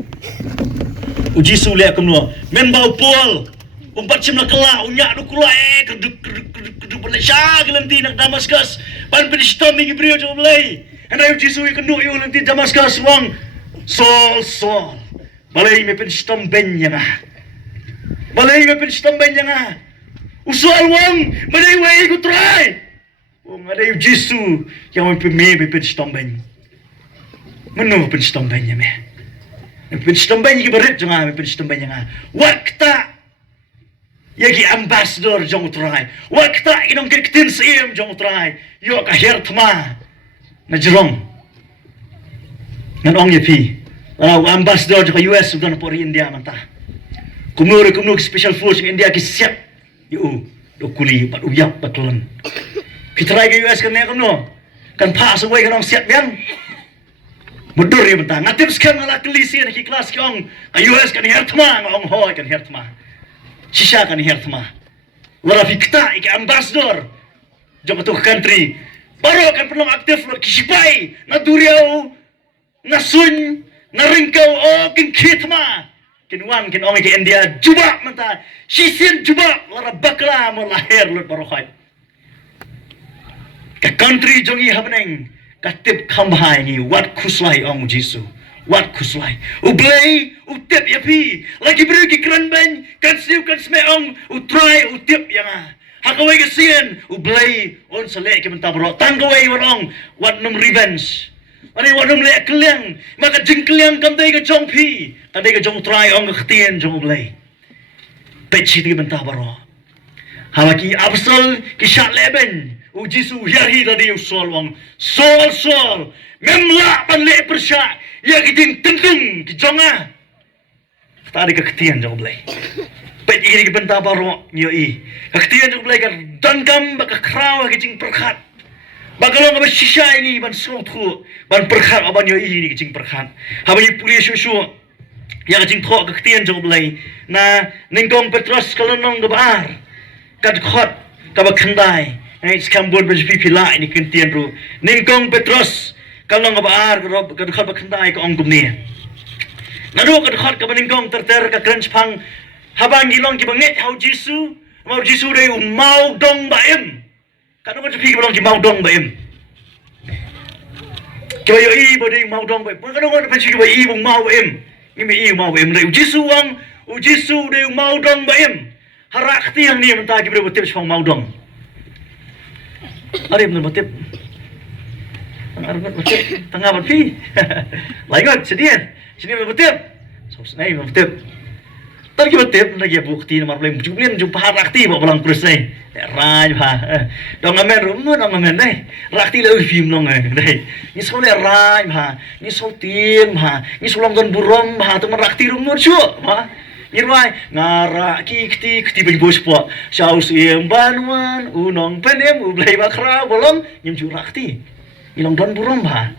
Jisu le kum no men bau pol umpat Syiem nak kela unyak du kula keduk Malaysia kelanti nak Damaskus ban penistom ni brio jo blai andai Jisu kenduk yo lanti Damaskus wang sol balai me penistom ben yang balai me penistom ben yang usul wang balai wai ku try wong adai Jisu yang me penistom ben menu penistom ben ya me penistom ben ki berit jangan me penistom ben yang wakta yagi ambassador jong utrai wakta inong kitin Syiem jong utrai yo ka hertma na jerong nan ong yepi lalu ambassador jong US sudah napori India mantah kumnu special force India ki siap yo do kuli pat uyap baklan kitrai ke US kan ne kumno kan pass away kan ong siap yang mudur ya mantah ngatip skam ala kelisi ki kelas ki ong ka US kan hertma ong ho kan hertma Sisa kan hertma. Wala fikta iki ambassador. Jom tu country. Baru kan pelong aktif lo kisipai na duriau na sun na ringkau o kin khitma. Kin wan kin ong ki India juba manta. Sisin juba wala bakla mo lahir lo baru khai. Ka country jongi Bneng ka tip khambhai ni wat khuslai ong Jisu. wat kuslai ublay utip ya pi lagi beri ki kran ben kan siu kan smeong utrai utip yang hakawai ke sien ublay on selek ke benta bro tanggawai warong wat num revenge ani wat num lek kliang maka jing kliang kam dai ke jong pi kadai ke jong utrai ong ke tien jong ublay peci ti benta bro halaki absal ki shat leben ujisu yahi tadi usol wang sol memla pan le persya ya kiting tengtung ki jonga tadi ke ketian jong blai pet iri ke benta baro yo i ketian jong blai kan dangam bak kraw ki jing perkhat bagalong ba shisha ini ban song thu ban perkhat aban yo i ni ki jing perkhat haban ni pulis shu ya jing tho ke ketian jong blai na ningkong petros kalonong ke bar kat khot ka ba khandai ai skambon ba pipi la ini kentian ru ningkong petros kalau ngabar ke dekat berkendai ke ongkum ni. Nadu ke dekat ke beningkong terter ke krench pang habang gilong ki banget hau jisu mau jisu dei mau dong baem. Kanu ke tepi ke belong ki mau dong baem. Ke yo i bodei mau dong baem. Kanu ke tepi ke i bung mau baem. Ni me i mau baem dei jisu wang jisu dei mau dong baem. Harak tiang ni mentah ki bre betip pang mau dong. Ari benar betip tengah berpi, laingot sedih betul, sosnai betul. Tadi betul lagi bukti nomor lain jumlah jumpa rakti bawa pulang persai, raj bah, dong amen rumah dong amen deh, rakti lagi film dong deh, ni sekolah raj bah, ni sotin bah, ni sulam don burom bah, tu rakti rumah cuy bah. Irwai ngara kikti bagi bos po, syau Syiem banwan unong penem ublay bakra bolong nyem rakti. Ilang don burom ba?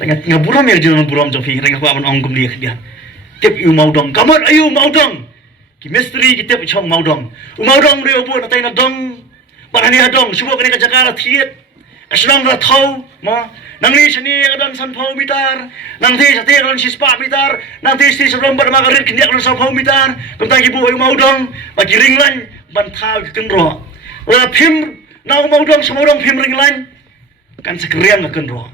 Rengat ngaburom ya jual burom jofi rengat ko aman ongkum dia. Tip yu mau dong. Kamot ayu mau dong. Ki misteri kita chong mau dong. Mau dong re obo na tay na dong. Parani adong subo kani ka Jakarta thiet. Asnong ra thau mo. Nang ni sini kadon san phau mitar. Nang thi sa thi kadon sispa mitar. Nang thi sti sebelum bar magarit kinyak kadon sa phau mitar. Kum ta gibu ayu mau dong. Bagi ringlan ban thau ki kenro. La phim nau mau dong semau dong phim ringlan. Kan sekerian akan roh.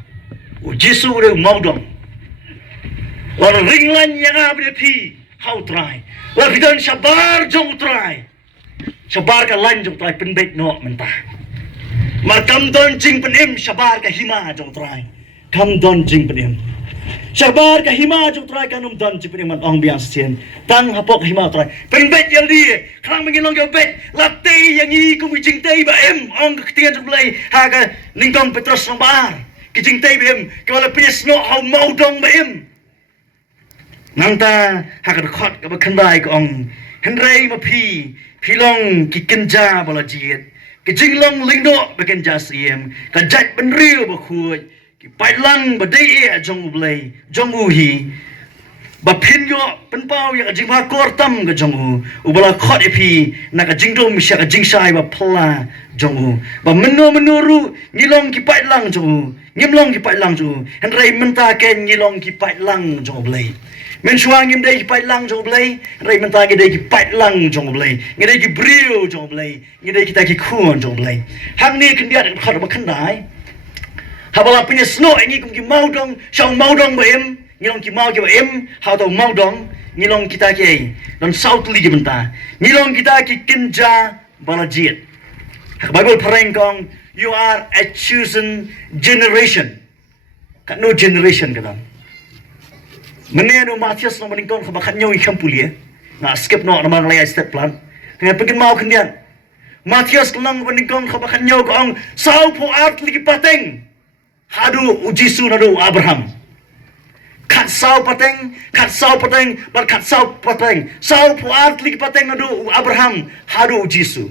Jisu udah mau dong. Walau ringlan yang abdi pi, how try. Walau bidan sabar jong try. Sabar ka lan jong try penbet no mentah. Markam don jing penim sabar ka Hima jong try. Kam don jing penim. Sabar ka Hima jong try kanum don jing penim man ong biang sien. Tang hapok Hima try. Penbet yang dia. Kerang mengilong ke bet. Latih yang i kumijing tei ba em ong ketian jong belai. Haga ningkong petros ng bar. Kijing tei ba em. Kawala pinyas no hau mau dong ba em. Nangta haga dekot ka bakandai ka ong. Hendrai mapi. Pilong kikenja bala jiet. Kijing long lingdo bakenja Syiem. Kajat benril bakhuj. Kipai lang badai e jong belai. Jong uhi. Ba pin yo penpau ya jing ba kor tam ga jong u bala khot epi na ka jing dom sha ka jing sai ba pla jong u ba menuru ngilong ki pai lang jong ngimlong ki pai lang jong han rai menta ken ngilong ki pai lang jong blai men shuang ngim dei ki pai lang jong blai rai menta ki dei ki pai lang jong blai ngidei ki brio jong blai ngidei ki ta ki khun jong blai hang ni kin dia khot ba khan dai ha bala pinya sno ngi kum ki mau dong shau mau dong ba em ngilong ki mau ki em how to mau dong ngilong kita ki don south li ki benta ngilong kita ki kinja balajit Bible parengkong you are a chosen generation kat no generation kadang menenu Matius no meningkong ka bakat nyaw ikam pulia na skip no namang lay step plan dengan pegin mau kendian Matius kelang meningkong ka bakat nyaw ka ong sau po art li ki pateng hadu ujisu nadu Abraham kat sau pateng, bar kat sau pateng. Sau puat lik pateng nadu Abraham hadu Jisu.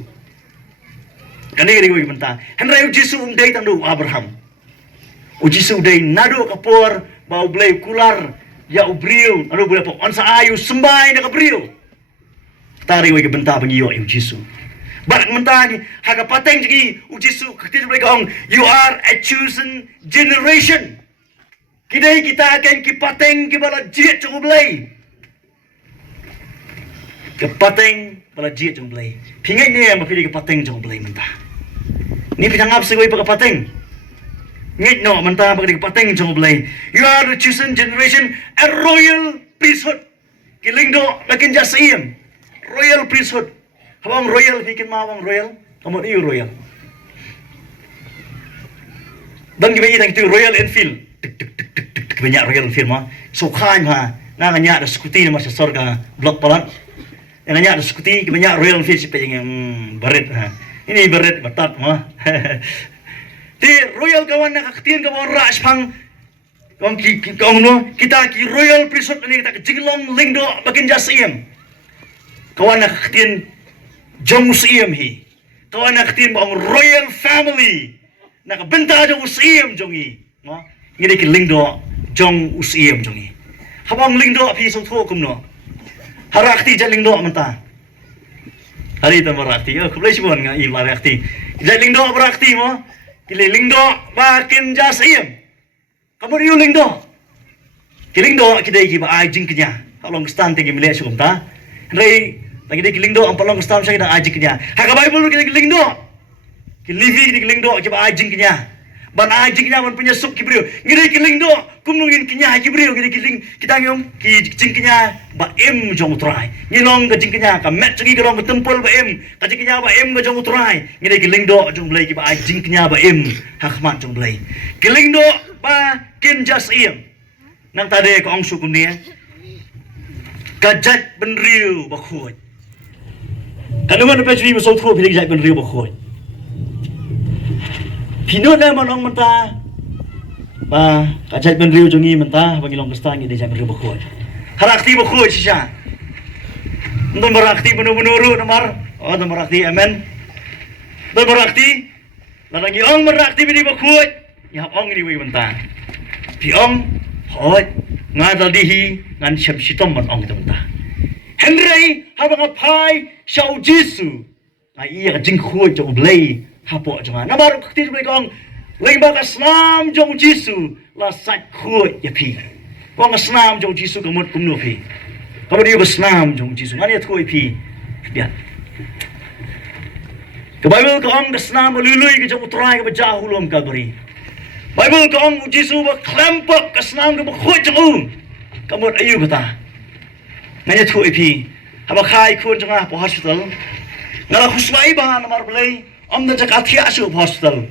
Kani ri wi benta. Henry Jisu dei tandu Abraham. Jisu dei nadu kapor bau blai kular ya ubriu nadu boleh pok onsa ayu sembai na kabriu. Tari wi benta pangiyo Jisu. Barak mentani haga pateng jigi Jisu ketir blai kong you are a chosen generation. Kidai kita akan kipateng kibala jiet cukup belai. Kipateng bala jiet cukup belai. Pingai ni yang berpilih kipateng cukup belai mentah. Ni pinang apa segoi pakai pateng. Ngit no manta bagi pateng jong blai. You are the chosen generation, a royal priesthood. Kilingdo lakin ja Syiem. Royal priesthood. Habang royal hikin mawang royal, kamu iu royal. Dan gimana itu Royal Enfield. Banyak Royal Enfield mah. Sukhan ha. Nganya ada skuti nama sesorga blok palan. Yang nganya ada skuti banyak Royal Enfield siapa yang beret ha. Ini beret batat mah. Di Royal kawan nak ketien kawan ras pang. Kawan no kita ki Royal Priesthood ni kita jinglong lingdo bakin ja Syiem. Kawan nak ketien jong Syiem hi. Kawan nak ketien bang Royal Family. Nakabenta jong Syiem jongi, no? Ngide ki lingdo jong Syiem jongi. Habang lingdo api so tho kum no. Harakti ja lingdo manta. Hari ta marakti, kublai sibon nga ila rakti. Ja lingdo berakti mo. Kile lingdo bakin ja Syiem. Kamu riu lingdo. Ki lingdo kidai ki ba ajing kenya. Kalong stan tegi mile sukum ta. Rei lagi ki lingdo ang palong stan sa kida ajing kenya. Ha ka Bible ki lingdo. Livi di kelingdo coba ajing kenya, ban ajing kenya ban punya sup kibrio, ngiri kelingdo kumungin kenya kibrio, ngiri keling kita ngom ki jing kenya ba em jong utrai, ngilong ke jing kenya ka met cegi kelong ketempel ba em, ka jing kenya ba em ke jong utrai, ngiri kelingdo jong belai ki ba ajing kenya ba em, hakmat jong belai, kelingdo ba kin ja Syiem, nang tade ko ang sukum ni, kajat benriu ba khoi, kanuman pa jwi ba so tho pilig jat benriu ba khoi. Pino na manong menta ba kajat benriu jongi menta bagi long kestang ide jat benriu bakoi harakti bakoi sisa ndon barakti menuru nomor ndon barakti amen ndon barakti lalangi ong barakti bini bakoi ya ong ni wi menta pi ong hoi ngadal dihi ngan syem sitom man ong menta henry habang apai shau jisu ai ya jing khoi jo blai hapo jangan. Na baru kita boleh kong lagi baka Islam jong Jisu la sak khoi ya pi. Kong Islam jong Jisu kamut kumno pi. Kamu dia Islam jong Jisu. Mana khoi pi. Biar. Ke Bible kong Islam lului ke jong utrai ke jauh lom ka beri. Bible kong Jisu ba klampak ke Islam ke khoi jong. Kamut ayu bata. Mana khoi pi. Haba khai khon jong po hospital. Ngala khusmai ba namar belai. Om dah cakap tiada sup hospital,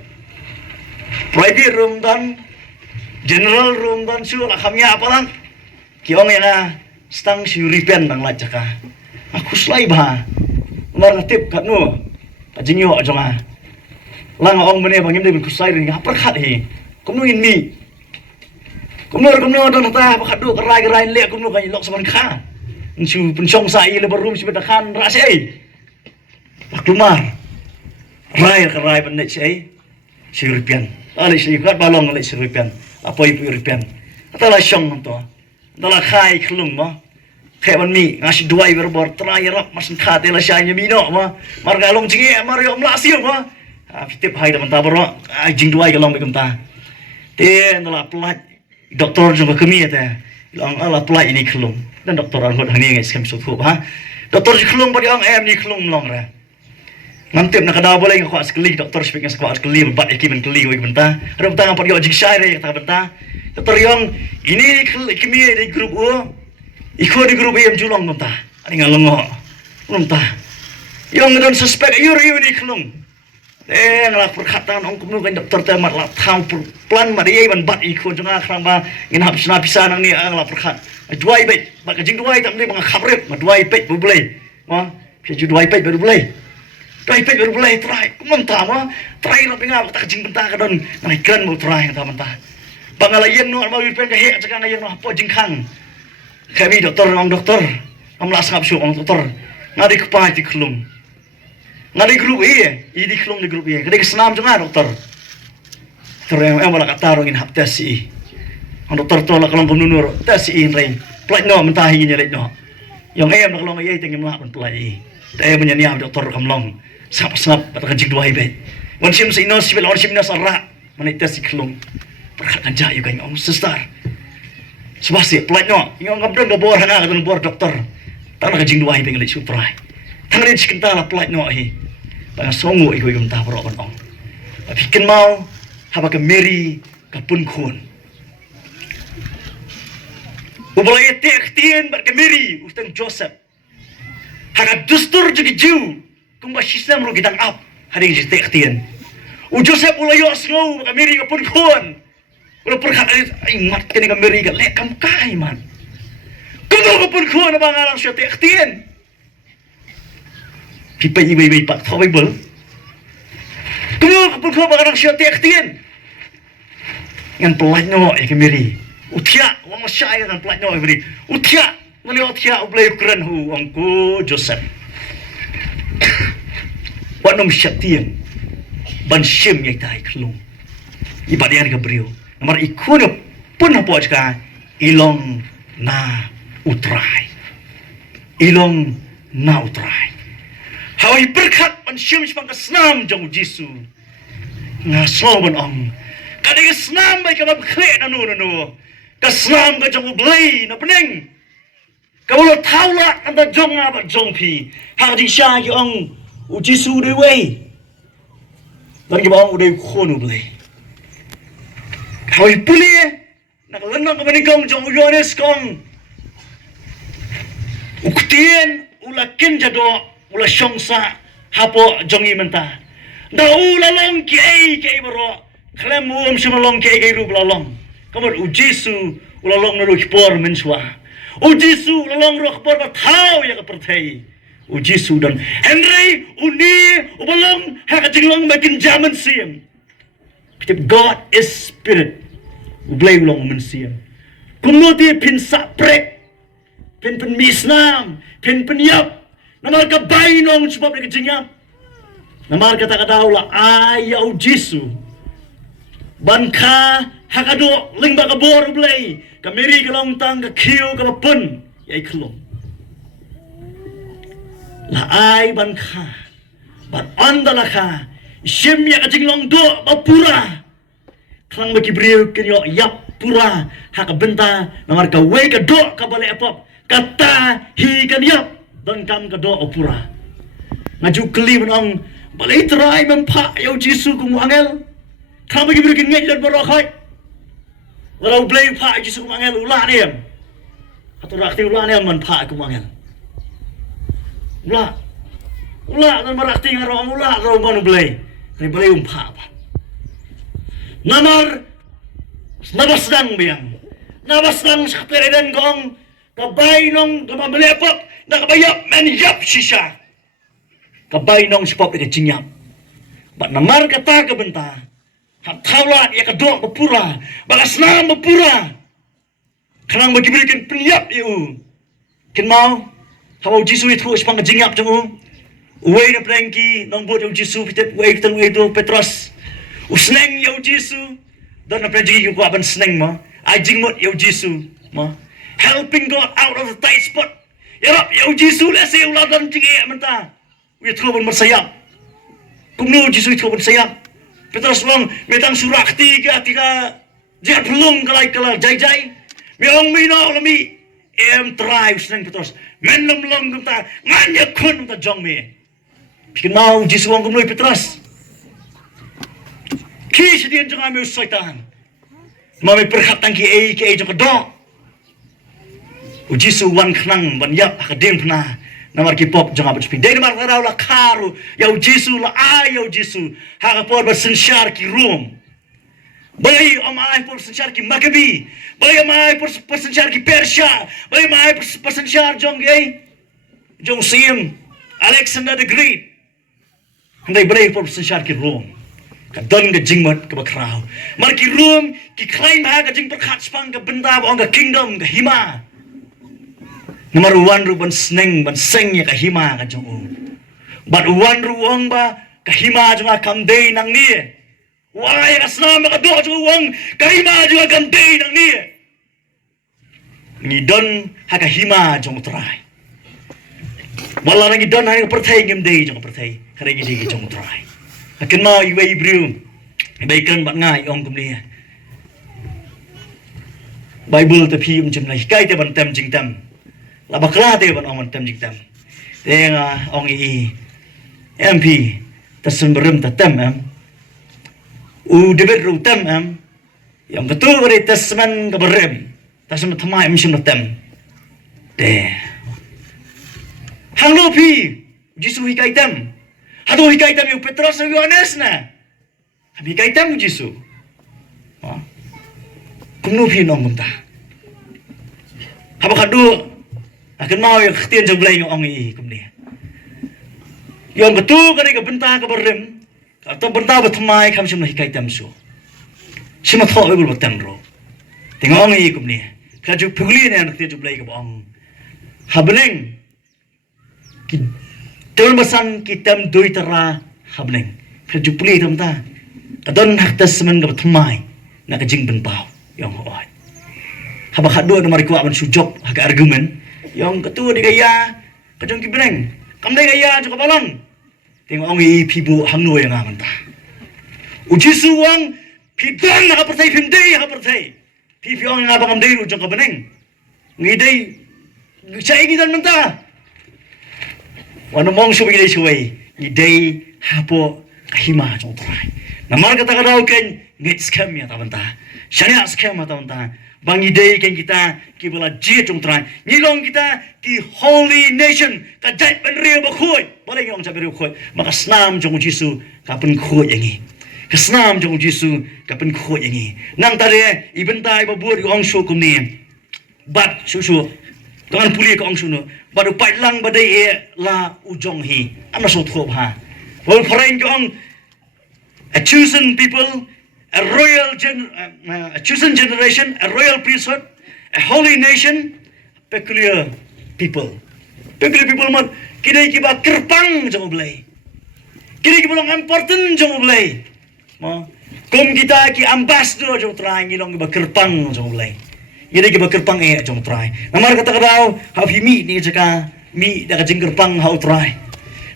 private room dan general room dan sup lah kami apa lang, kiong ina stang suripen nang lah cakap, aku selai bah, mar ngatip kat nu, kajinyo jonga, lang ong mana bangim dia berkusai ni, apa kat hi, kumno ini, kumno dan nata apa kat du kerai lek kumno kan lok seban kah, nsu pencong sai lebar room sebelah kan rasai, pak lumar. Rai benek saya, Syuripian. Alih Syuripian, balong alih Syuripian. Apa ibu Syuripian? Atalah syong tu, atalah khai kelung mah. Kayak ni ngasih dua berbor terakhir rap masin kate lah syanya minok mah. Marga long jingi, marga melasiu mah. Fitip hai teman tabar mah. Jing dua kelong bekum ta. Ten atalah pelat doktor juga kami ada. Long alah pelat ini kelung. Dan doktor anggot hani ngai skam suku ha. Doktor kelung pada ang ni kelung melong ra. Ngantip nak kada boleh ngakak sekali doktor speaking sekuat sekali empat ekimen keli wei benta. Ada benta ngapa dia jik syai re kata benta. Doktor yang ini kimi di grup U. Ikut di grup E julong benta. Ani ngalongo. Benta. Yang ngadon suspek yuri ni kelung. Ngalak perkataan ong kumnu kan doktor teh mat lap thang plan mat ye ban bat ikut jonga krang ba ngin hap sna pisan nang ni ngalak perkat. Duai bet, bak jing duai tak ni bang khabrep, mat duai pet boleh. Wah, pi duai pet boleh. Try pet baru boleh try. Kumanta mah try lah pengal tak jing bentah kadon naikan mau try kata bentah. Bangalayan no mau pen ke hek cakang ayan no apa jingkang. Kami doktor ngong doktor. Amlas ngap su ngong doktor. Ngadi kepai di kelung. Ngadi grup E, di kelung di grup E. Kadi kesenam juga doktor. Doktor yang malah kata rongin hap tes I. Doktor tu lah kalau penunur tes I rain. Pelat no mentah ini nyelek no. Yang nak kalau ye tinggi melak pun pelat I. Teh menyanyi doktor kamlong. Sap pada kajik dua ibe. Wan sim sinos sibel wan sim nas arra. Manitas iklung. Perkat anja juga ngong sestar. Sebasi pelat no. Ngong ngabdon do bor hana kadon bor doktor. Tanah kajing dua ibe ngelik suprai. Tangan ni cikenta lah pelat no hi. Bang songo iku iku mentah pro on ong. Bikin mau haba ke Mary kapun khun ubalai tien bat kamiri utang Joseph haga dustur juga jiu kumba sistem ro gidang up hari je tien Joseph ulayo sngau kamiri kapun khun ulah perkhat ai mat kene kamiri ga lekam kai man kumba kapun khun bang arang sya tien pipai ibai pak thoi bol kumba kapun khun bang arang sya tien ngan pelanyo ya kamiri utia wang syai ngan pelanyo kamiri utia Mali otia ublay Ukraine hu angku Joseph. Wanom syatiang ban Syiem yang tai kelung. Ibadian ke beliau. Nomor ikut pun apa jika ilong na utrai. Ilong na utrai. Hawai berkat ban Syiem sepang kesnam jong Jisu. Ngaso ban ong. Kadang kesnam baik kabab khlek nanu. Kesnam ke jong ublay na Bneng. Kalau tahu lah anda jong apa jong pi, hak di syah yang ujisu dewi, dan kita orang udah khonu boleh. Kalau boleh, nak lenang kepada kau jong ujones kau, uktian ulakin jado ula syongsa hapo jongi mentah. Dah ulalong Kaei baro, kalau semua long Kaei rub lalong, kamu ujisu ulalong naruh por mensua. Ujisu lalong roh por batau ya kepertai. Ujisu dan Henry uni ubalong hak jinglong makin zaman Syiem. God is spirit. Ublay ulong men Syiem. Kumudi pin saprek. Pin misnam, pin yap. Namar ka bainong sebab ni kejingap. Namar kata daula ayau Ujisu. Banka hakado lingba kabor ublay. Kamiri kalong tang ka kiyo ka pun yai kelong. La ai ban kha ban andala kha Syiem ya kajinglong do bapura. Klang bagi beriu kenyo yap pura hak benta namar ka we ka do ka bale apop kata hi kan yap dan kam ka do opura. Ngaju keli menong bale trai mempa yau Jisu ku angel. Klang bagi beriu kenyo dan borokhai. Walau beli pak Jisu kumangel ulah ni em. Atau rakti ulah ni man pak kumangel. Ulah dan merakti ngarong ulah ro man beli. Ni beli pak. Namar nabasdang biang. Nabasdang sakperedan gong kabay nong kababeli apa nak kabayap men yap sisa. Kabay nong sepop ni jingiap. Bat namar kata ke benta. Hak taulat ya kedok berpura, balas nam berpura. Kerang bagi berikan penyap iu. Ken mau, kalau Jisu itu sepang kejingap jamu. Uwe na prengki, nong buat Jisu pitep uwe ketemu itu Petrus. Usneng ya Jisu, dan na prengki yung kuaban sneng mo. Ajing mot ya Jisu mo. Helping God out of the tight spot. Yarap ya Jisu lesi uladan jingi mentah. Uwe tuan bersayap. Kumno Jisu itu bersayap. Petrus long metang surak tiga jar pelung kalai jai miong mino lami try seneng Petrus menem long kumta nganya kun kumta jong me bikin mau Jisu wong kumloi Petrus kis dian jong ame syaitan mami perkhatan Kaei jong kedok Jisu wan khnang ban yap hakading pna namar kipop jong abot speed. Dai namar raw la karu yau Jisu la ayau Jisu ha por bersensyar ki Rom. Bai amai por sensyar ki Makabi. Bai amai por bersensyar ki Persia. Bai amai bersensyar jong jong Syiem, Alexander the Great. Handai bai por bersensyar ki Rom. Ka don ga jingmat ka bakraw. Mar ki Rom ki klaim ha ga jing perkhat spang ka benda ba ga kingdom ka Hima. Nomor uwan ru ban sneng ban seng ya ka Hima ka jong bat uwan ru wong ba ka Hima jong kam dei nang ni wai ka snam ka do jong wong ka Hima jong kam dei nang ni ngidon ha ka Hima jong trai wala nang ngidon ha ka perthai ngem dei jong perthai kare gi gi jong trai akin ma i wei bru bai kan bat ngai ong kum ni Bible te phi jom lai kai te ban tem jing tam la bakla te ban ong tem jing tam te nga ong i MP ta sumberum ta tem u debet ru tem yang betul dari tasman keberem tasman thamai msim tem de hang lo pi Jisu hikai tem hado hikai tem yu Petrus yu Yohanes na hikai tem Jisu kum lo pi nong kum ta haba khadu akan mau yang khtian jang blai ong i kum ni yang betul kali ke benta ke berem atau benta berthamai kam sim hikai tem su sima tho bul tem ro tengok ong i kum ni kaju phugli ne nak ti blai ke ong ha Bneng ki tel masan ki tem doi tara ha Bneng kaju puli tam ta kadon hak tasman ke berthamai nak jing ben pau yang hoai haba khadu na mari ku aban sujok hak argumen yang ketua di gaya kajong ki Bneng kam dai gaya jo kabalang tengok ong i pibu hangno yang aman ta uji suwang pidang na pertai pimdei ha pertai pipi ong nga bakam dei ru jong ka Bneng ngidei sai gidan menta wano mong subi dei suwei ngidei hapo Hima jong trai namar kata kadau ken ngit scam ya ta benta syariat scam ta benta bang idei ken kita ki bala ji jong trai ngilong kita ki holy nation ka jai ben rio ba khoi bale ngong cha rio khoi maka snam jong Jisu ka pen khoi yangi ka snam jong Jisu ka pen khoi yangi nang tare ibentai ba buat ong shu kum ni bat su dengan puli ka ong shu no baru pai lang ba dei la ujong hi amna so thop ha wal foreign ong a chosen people, a chosen generation, a royal priesthood, a holy nation, peculiar people. Peculiar people mat kidai kiba kerpang jong blai. Kidai kiba long important jong blai. Kum kita ki ambassador jong trai ngilong kiba kerpang jong blai. Kidai kiba kerpang jong trai. Namar kata kadau hau himi ni jaka mi da jing kerpang hau trai.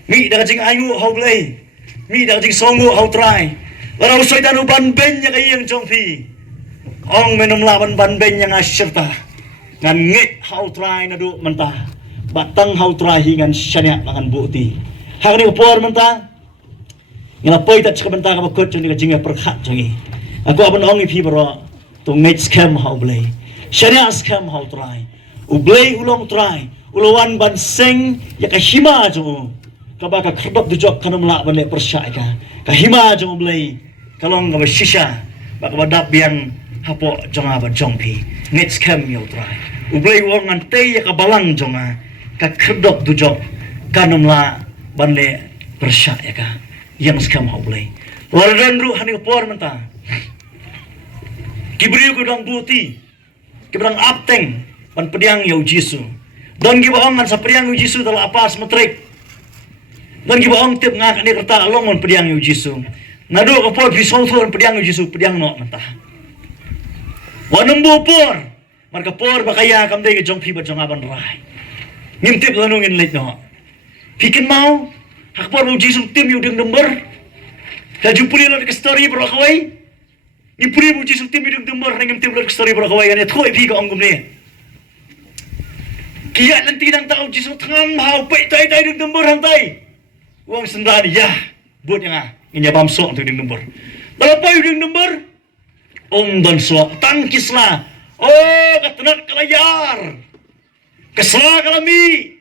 Mi da jing ayu hau blai. Mi da jing songu hau trai. Walau soitan uban ben yang ayang jong pi. Ong menum lawan ban ben yang asyirta. Ngan ngit hau trai nadu mentah. Batang hau trai ngan syaniak mangan bukti. Hak ni upor mentah. Ngilapoi tak cakap mentah ka bakut jong ni ka jingga perkhat jong i. Aku aban ong i pi bro. Tu ngit scam hau blai. Syaniak scam hau trai. Ublai ulong trai. Ulawan ban seng ya ka Hima jong. Kabaka kerdop dujok kanam lak ban le persyak ka. Ka Hima jong blai. Kalong ka shisha. Baka badap yang hapo jong aba jong pi. Ngit scam yo trai. Ublai wong ngan te ya ka balang jong ka kerdop dujok kanam lak ban le persyak ya ka. Yang scam hau blai. Waradan ru hani por menta. Kibriu ko dang buti. Kibrang apteng ban pediang yo Jisu. Don gibawang sa pediang yo Jisu dal apas matrik. Dan gibawang tip ngak ni kerta longon pediang yo Jisu. Nado ko por bisol thon pediang yo Jisu pediang no menta. Wanum por. Marka por bakaya kam dei jong pi ba jong aban rai. Ngim tip lanung in leit no. Pikin mau hak por yo Jisu tim yo ding number. Da jupuli lo ke story bro kawai. Ni puri yo Jisu tim yo ding number ngim tip lo ke story bro kawai ani thoi pi ka ongum ni. Kia nanti nang tau Jisu tangan mau pe tai tai ding number hantai. Uang sendiri ya, buat yang ini bam sok untuk ding number. Kalau apa ding number, dan sok tangkislah. Oh, ketenak kelayar, keslah kalami,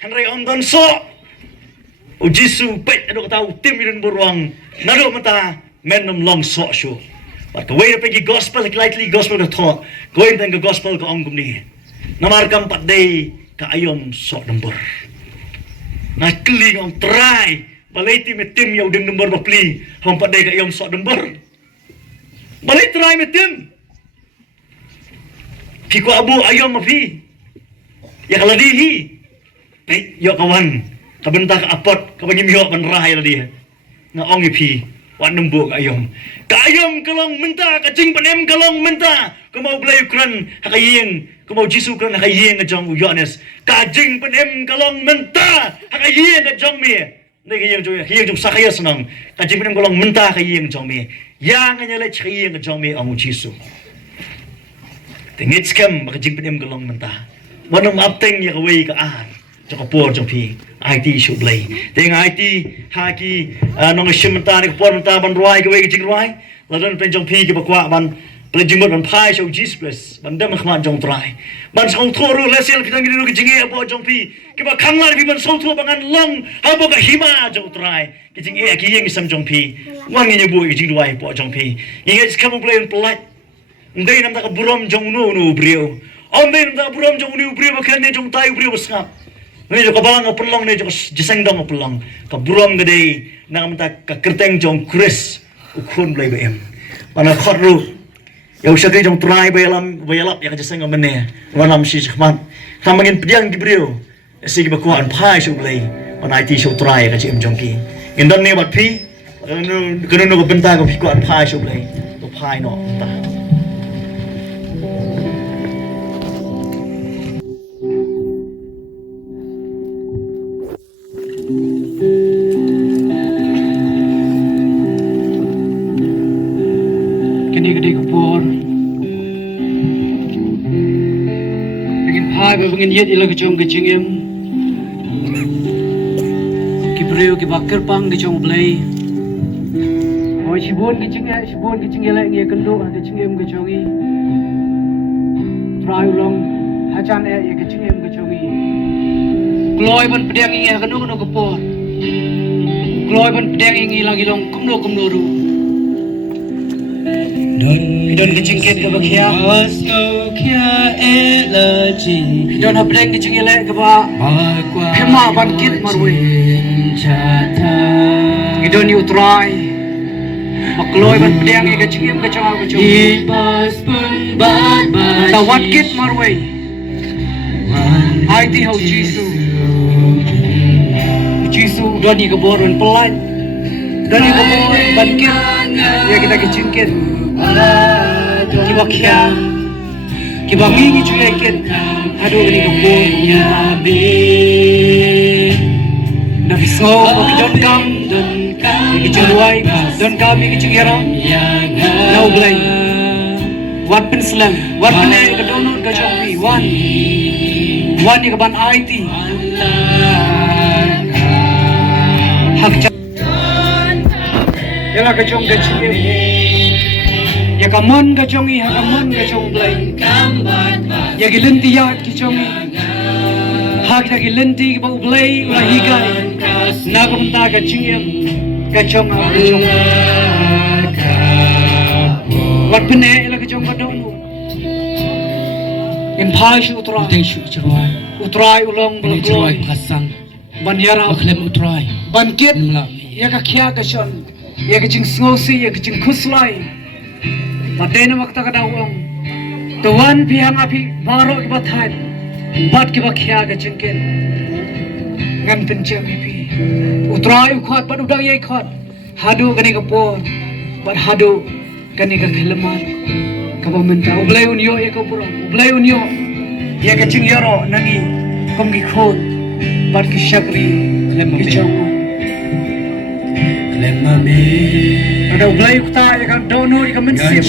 henry dan sok. Jisu pet aduk tahu tim ding number uang, nado mata menum long sok show. But the way pergi gospel, likely gospel dah thok, going dengan gospel ke anggum ni. Namar kampat day ke ayom sok number. Nak keli orang try balai tim yang deng nombor bapli hampa dai ka yom sok nombor balai try tim piko abu ayom mafi ya kalau dihi yo kawan kabentah ka apot ka bagi miho ban rai la dia na ongi pi wan nombor ka ayom kalong menta ka jing panem kalong menta ko mau blay ukran hakayeng ko mau Jisu ukran hakayeng ka jong Yohanes ka jing panem kalong menta hakayeng ka jong mi ne kayeng jong sakaya senang ka jing panem kalong menta hakayeng jong mi yang nya le chayeng ka jong mi ang Jisu tingit skam ka jing panem kalong menta wanam apteng ya kawai ka ar jong por jong pi IT should blay ting IT haki nong Syiem menta ni por menta ban ruai kawai ka jing ruai ladan pen jong pi ki bakwa ban Pada jemut man pai show Jesus man dem khman jong trai man song tho ru lesel kitang ni ru jingi abo jong pi ki ba khanglar bi man song tho bangan long abo ka hima jong trai ki jing e ki yeng sam jong pi wang ni bu ki jing duai po jong pi yeng is kamu play polite ndai nam ta ka burom jong nu brio om dei nam ta burom jong nu brio ba khan ne jong tai brio basngap ne jo ka balang pelong ne jo jiseng dong pelong ka burom gede nam ta ka kerteng jong kris ukhun play bm mana khotru yang syakri jong try bayalap yang aja sengah mana wanam si khman kamangin pediang gibril si bakuan pai show play on IT show try ka jim jongki indan ne bat pi kenu no benta ka kuan pai show play to pai no ta gede kupor ingin pai ingin yet ila kecong kecingem kibreu ki bakar pang kecong play oi sibon kecing la ngi kendo kecingem kecongi try long hajan e kecingem kecongi kloy ban pedang ngi kendo kupor kloy ban pedang ngi lagi long kumno ru Don kecingket ke bakia Asko kia elaji Don habreng kecing elek ke ba Hima bangkit marwe Don utrai Makloy ban pedang ke kecingem kecang Ibas pun bat Tawat kit marwe IT hau Jisu don ni keboran pelan Don ni keboran bangkit Ya kita kecingket Kiba kia Kiba mingi cuy ikan Aduh ini kebun Nabi so Bagi don kam Iki cuy Don kam iki cuy yara Nau belai Wat pen selam Wat pen ke donut ke copi Wan ni keban IT Hak cak Yalah ke cong ke cuy Ya kamon ka chongi ha kamon ka chong blai ya gilenti ya ki chongi ha ka gilenti ki bau blai ula higai na ko ta ka chingem ka chong ha ka chong wat pene la ka chong ka donu im phai shu utrai ulong blo gloi kasan ban yara bakhlem utrai ban kit ya ka khia ka chon ya ka ching sngosi ya ka ching khuslai Padena waktu kada uang, tuan pihang api baru kibat had, bat kibat kia kecengken, ngan pencem api, utrai ukhat, bat udang ye ukhat, hadu kani kapor, bat hadu kani kakelemar, kabamenta, ublay unyo ye kapuran, ublay unyo, ye keceng yaro nangi, kom gikhod, bat kisyakri, kichong. Ada ulai kuta ya kan dono ya kan mensip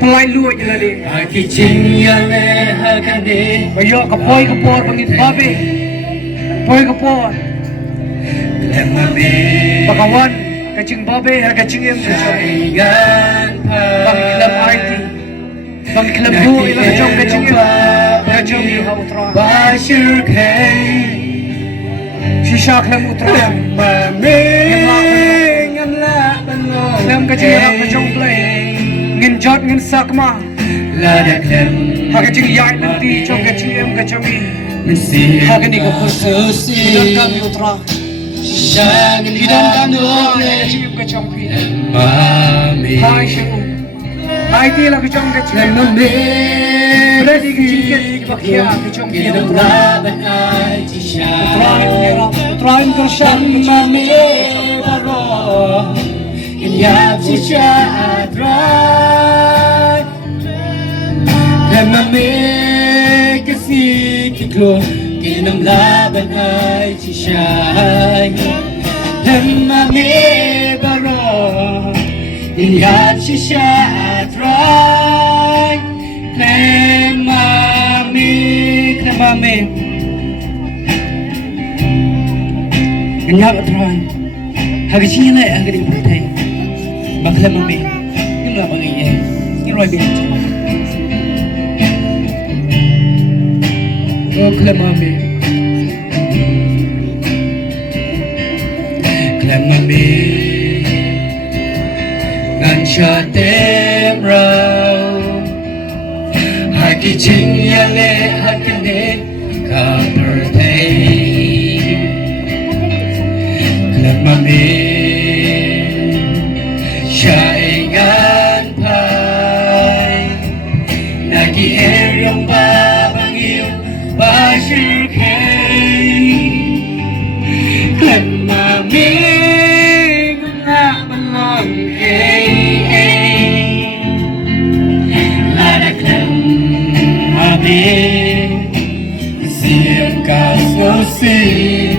pelai lu je lali aki cingya le hakade ayo kapoi kapor pangit babe kapoi kapor bakawan kacing babe ha kacing em bang klub IT bang klub du ila jom kacing em kacing em ha utra bashir kai Shisha klem utram klem kecing rak kacang play ngin jot ngin sakma ha kecing yai nanti cong kecing em kacang ni ha kini kapususi hidan kami utra hidan kami utra kecing em kacang pi hai shu IT la kacang kecing Berarti kecing bakia kacang pi utra Utrain kersan mami baro Inyap si syadrai Mami kasi kiklo Kinam laban ay si syay Mami baro Inyap si syadrai Mami Kenyak atrai, hari sini naik hari ini bertai, bakal mami. นี่รอยเบียดโอ้เคลมาเมเคลมาเมงานชาเต็มเราหากที่จริงยังเล่หากกันเด็กข้าเปิดให้เคลมาเมชายงานพายนากีเอรียงบาบังยิวบาชื่อเคเคลมาเมงาบังลองเค Syiem kasih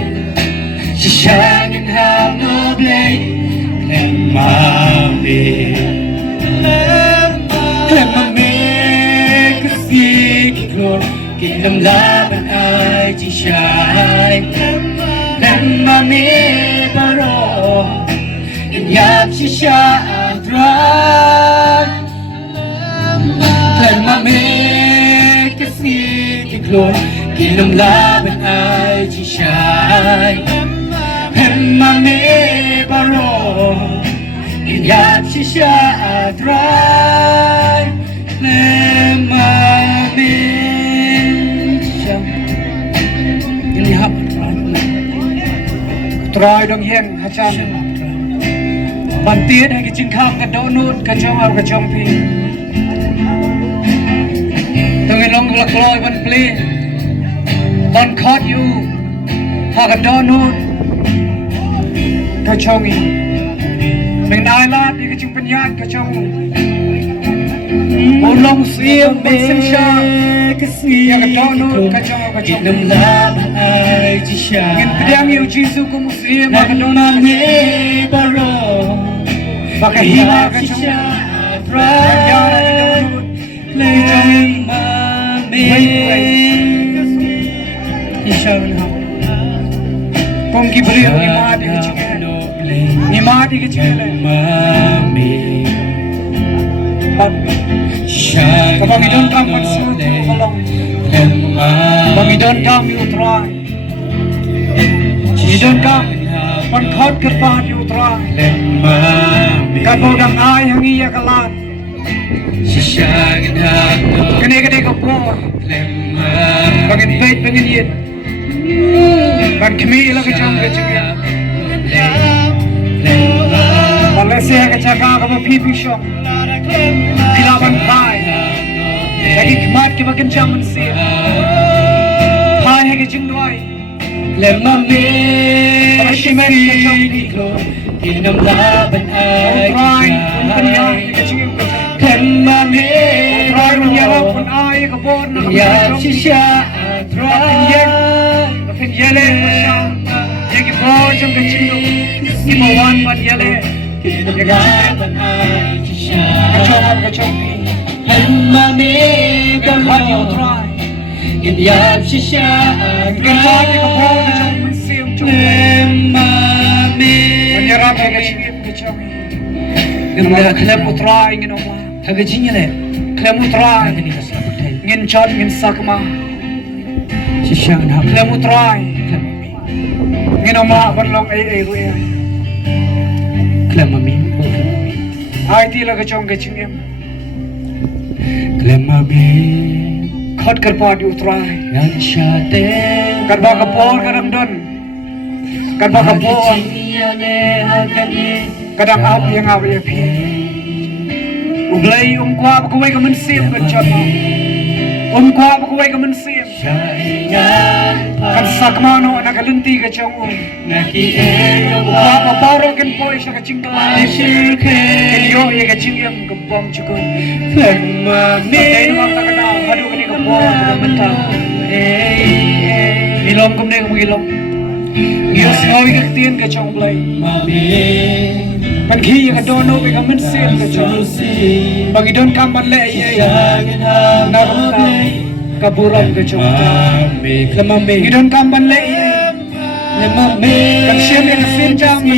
Syiem halo blade Lemame Lemame kasih Kiklor Kingdom laban ay jishai Lemame baro Inyap shisha adran Lemame Kiklor Kingdom laban ay jishai Lemame baro Inyap shisha adran Lemame Syiem Ini hap Try dong hieng hachan Bantiet hai kicing kham ka donut ka chong au ka chong pi Tong long la kloi ban pli Ban khot you ha ka donut ka chong i Meng nai lat ni kicing penyat ka chong Ulong Syiem ban sim sha Ya ka donut ka chong au ka chong Kingdom laban ay jisha Ngin pediang yu jisu ku Syiem ha ka donut baro Baka Hima ka chong Kong kibriyo ni mati ke chingele Ni mati ke chingele Kapag idon kam mansut kolong Kapag idon kam utray Idon kam Pankhot kerpahat utray Kapag ang ay hangiya kalat Kene-kene kapor Pagin bait pagin yit Kan kemi ila kacang kacang Malaysia kacang kama pipi syok Pilaban kai Lagi kemat ke bagian jaman siya Hai hai kacang duai Lemame Parashimen kacang Kingdom laban ay Utray kacang Lemame Utray menyerap pun ay kapor Ya sisya Kapin yele masyam Yang ibor jang kacang Imawan man yele Yang kacang Kacang kacang Lemame Kapin utray Yang sisya Kapin kapor kacang Syiem Lemame Menyerap kacang kacang Ngin klem utray ngin oma Hagajinya le klem utray ngin chot ngin sakma Syiem klem utray ngin oma banlong ay ruya klem mami ay ti la kachong kachingem klem mami khot karpa di utray ngan shate karba kapor karamdon karba kapor kadang aw yang aw ya pi ublay kwa ba kuway ka man Syiem kan chat kwa ba kuway ka man Syiem kan sakmano nagalunti ka chong kwa ba baro kan poy siya ka chingkala kan yo ya ka chingyam ka bom chukon kay naman takana hadu ka ni ka bom ka manta ilong kum na yung ilong Diyos ngawi ka tiyan ka chong blay Paghiya ka dono ka kaman Syiem ka chong Pagidon ka man le ay Naramta Kaburan ka chong Pagidon ka man le ay Kan Syiem ka sinjam ka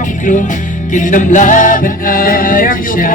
chong Kingdom laban ay siya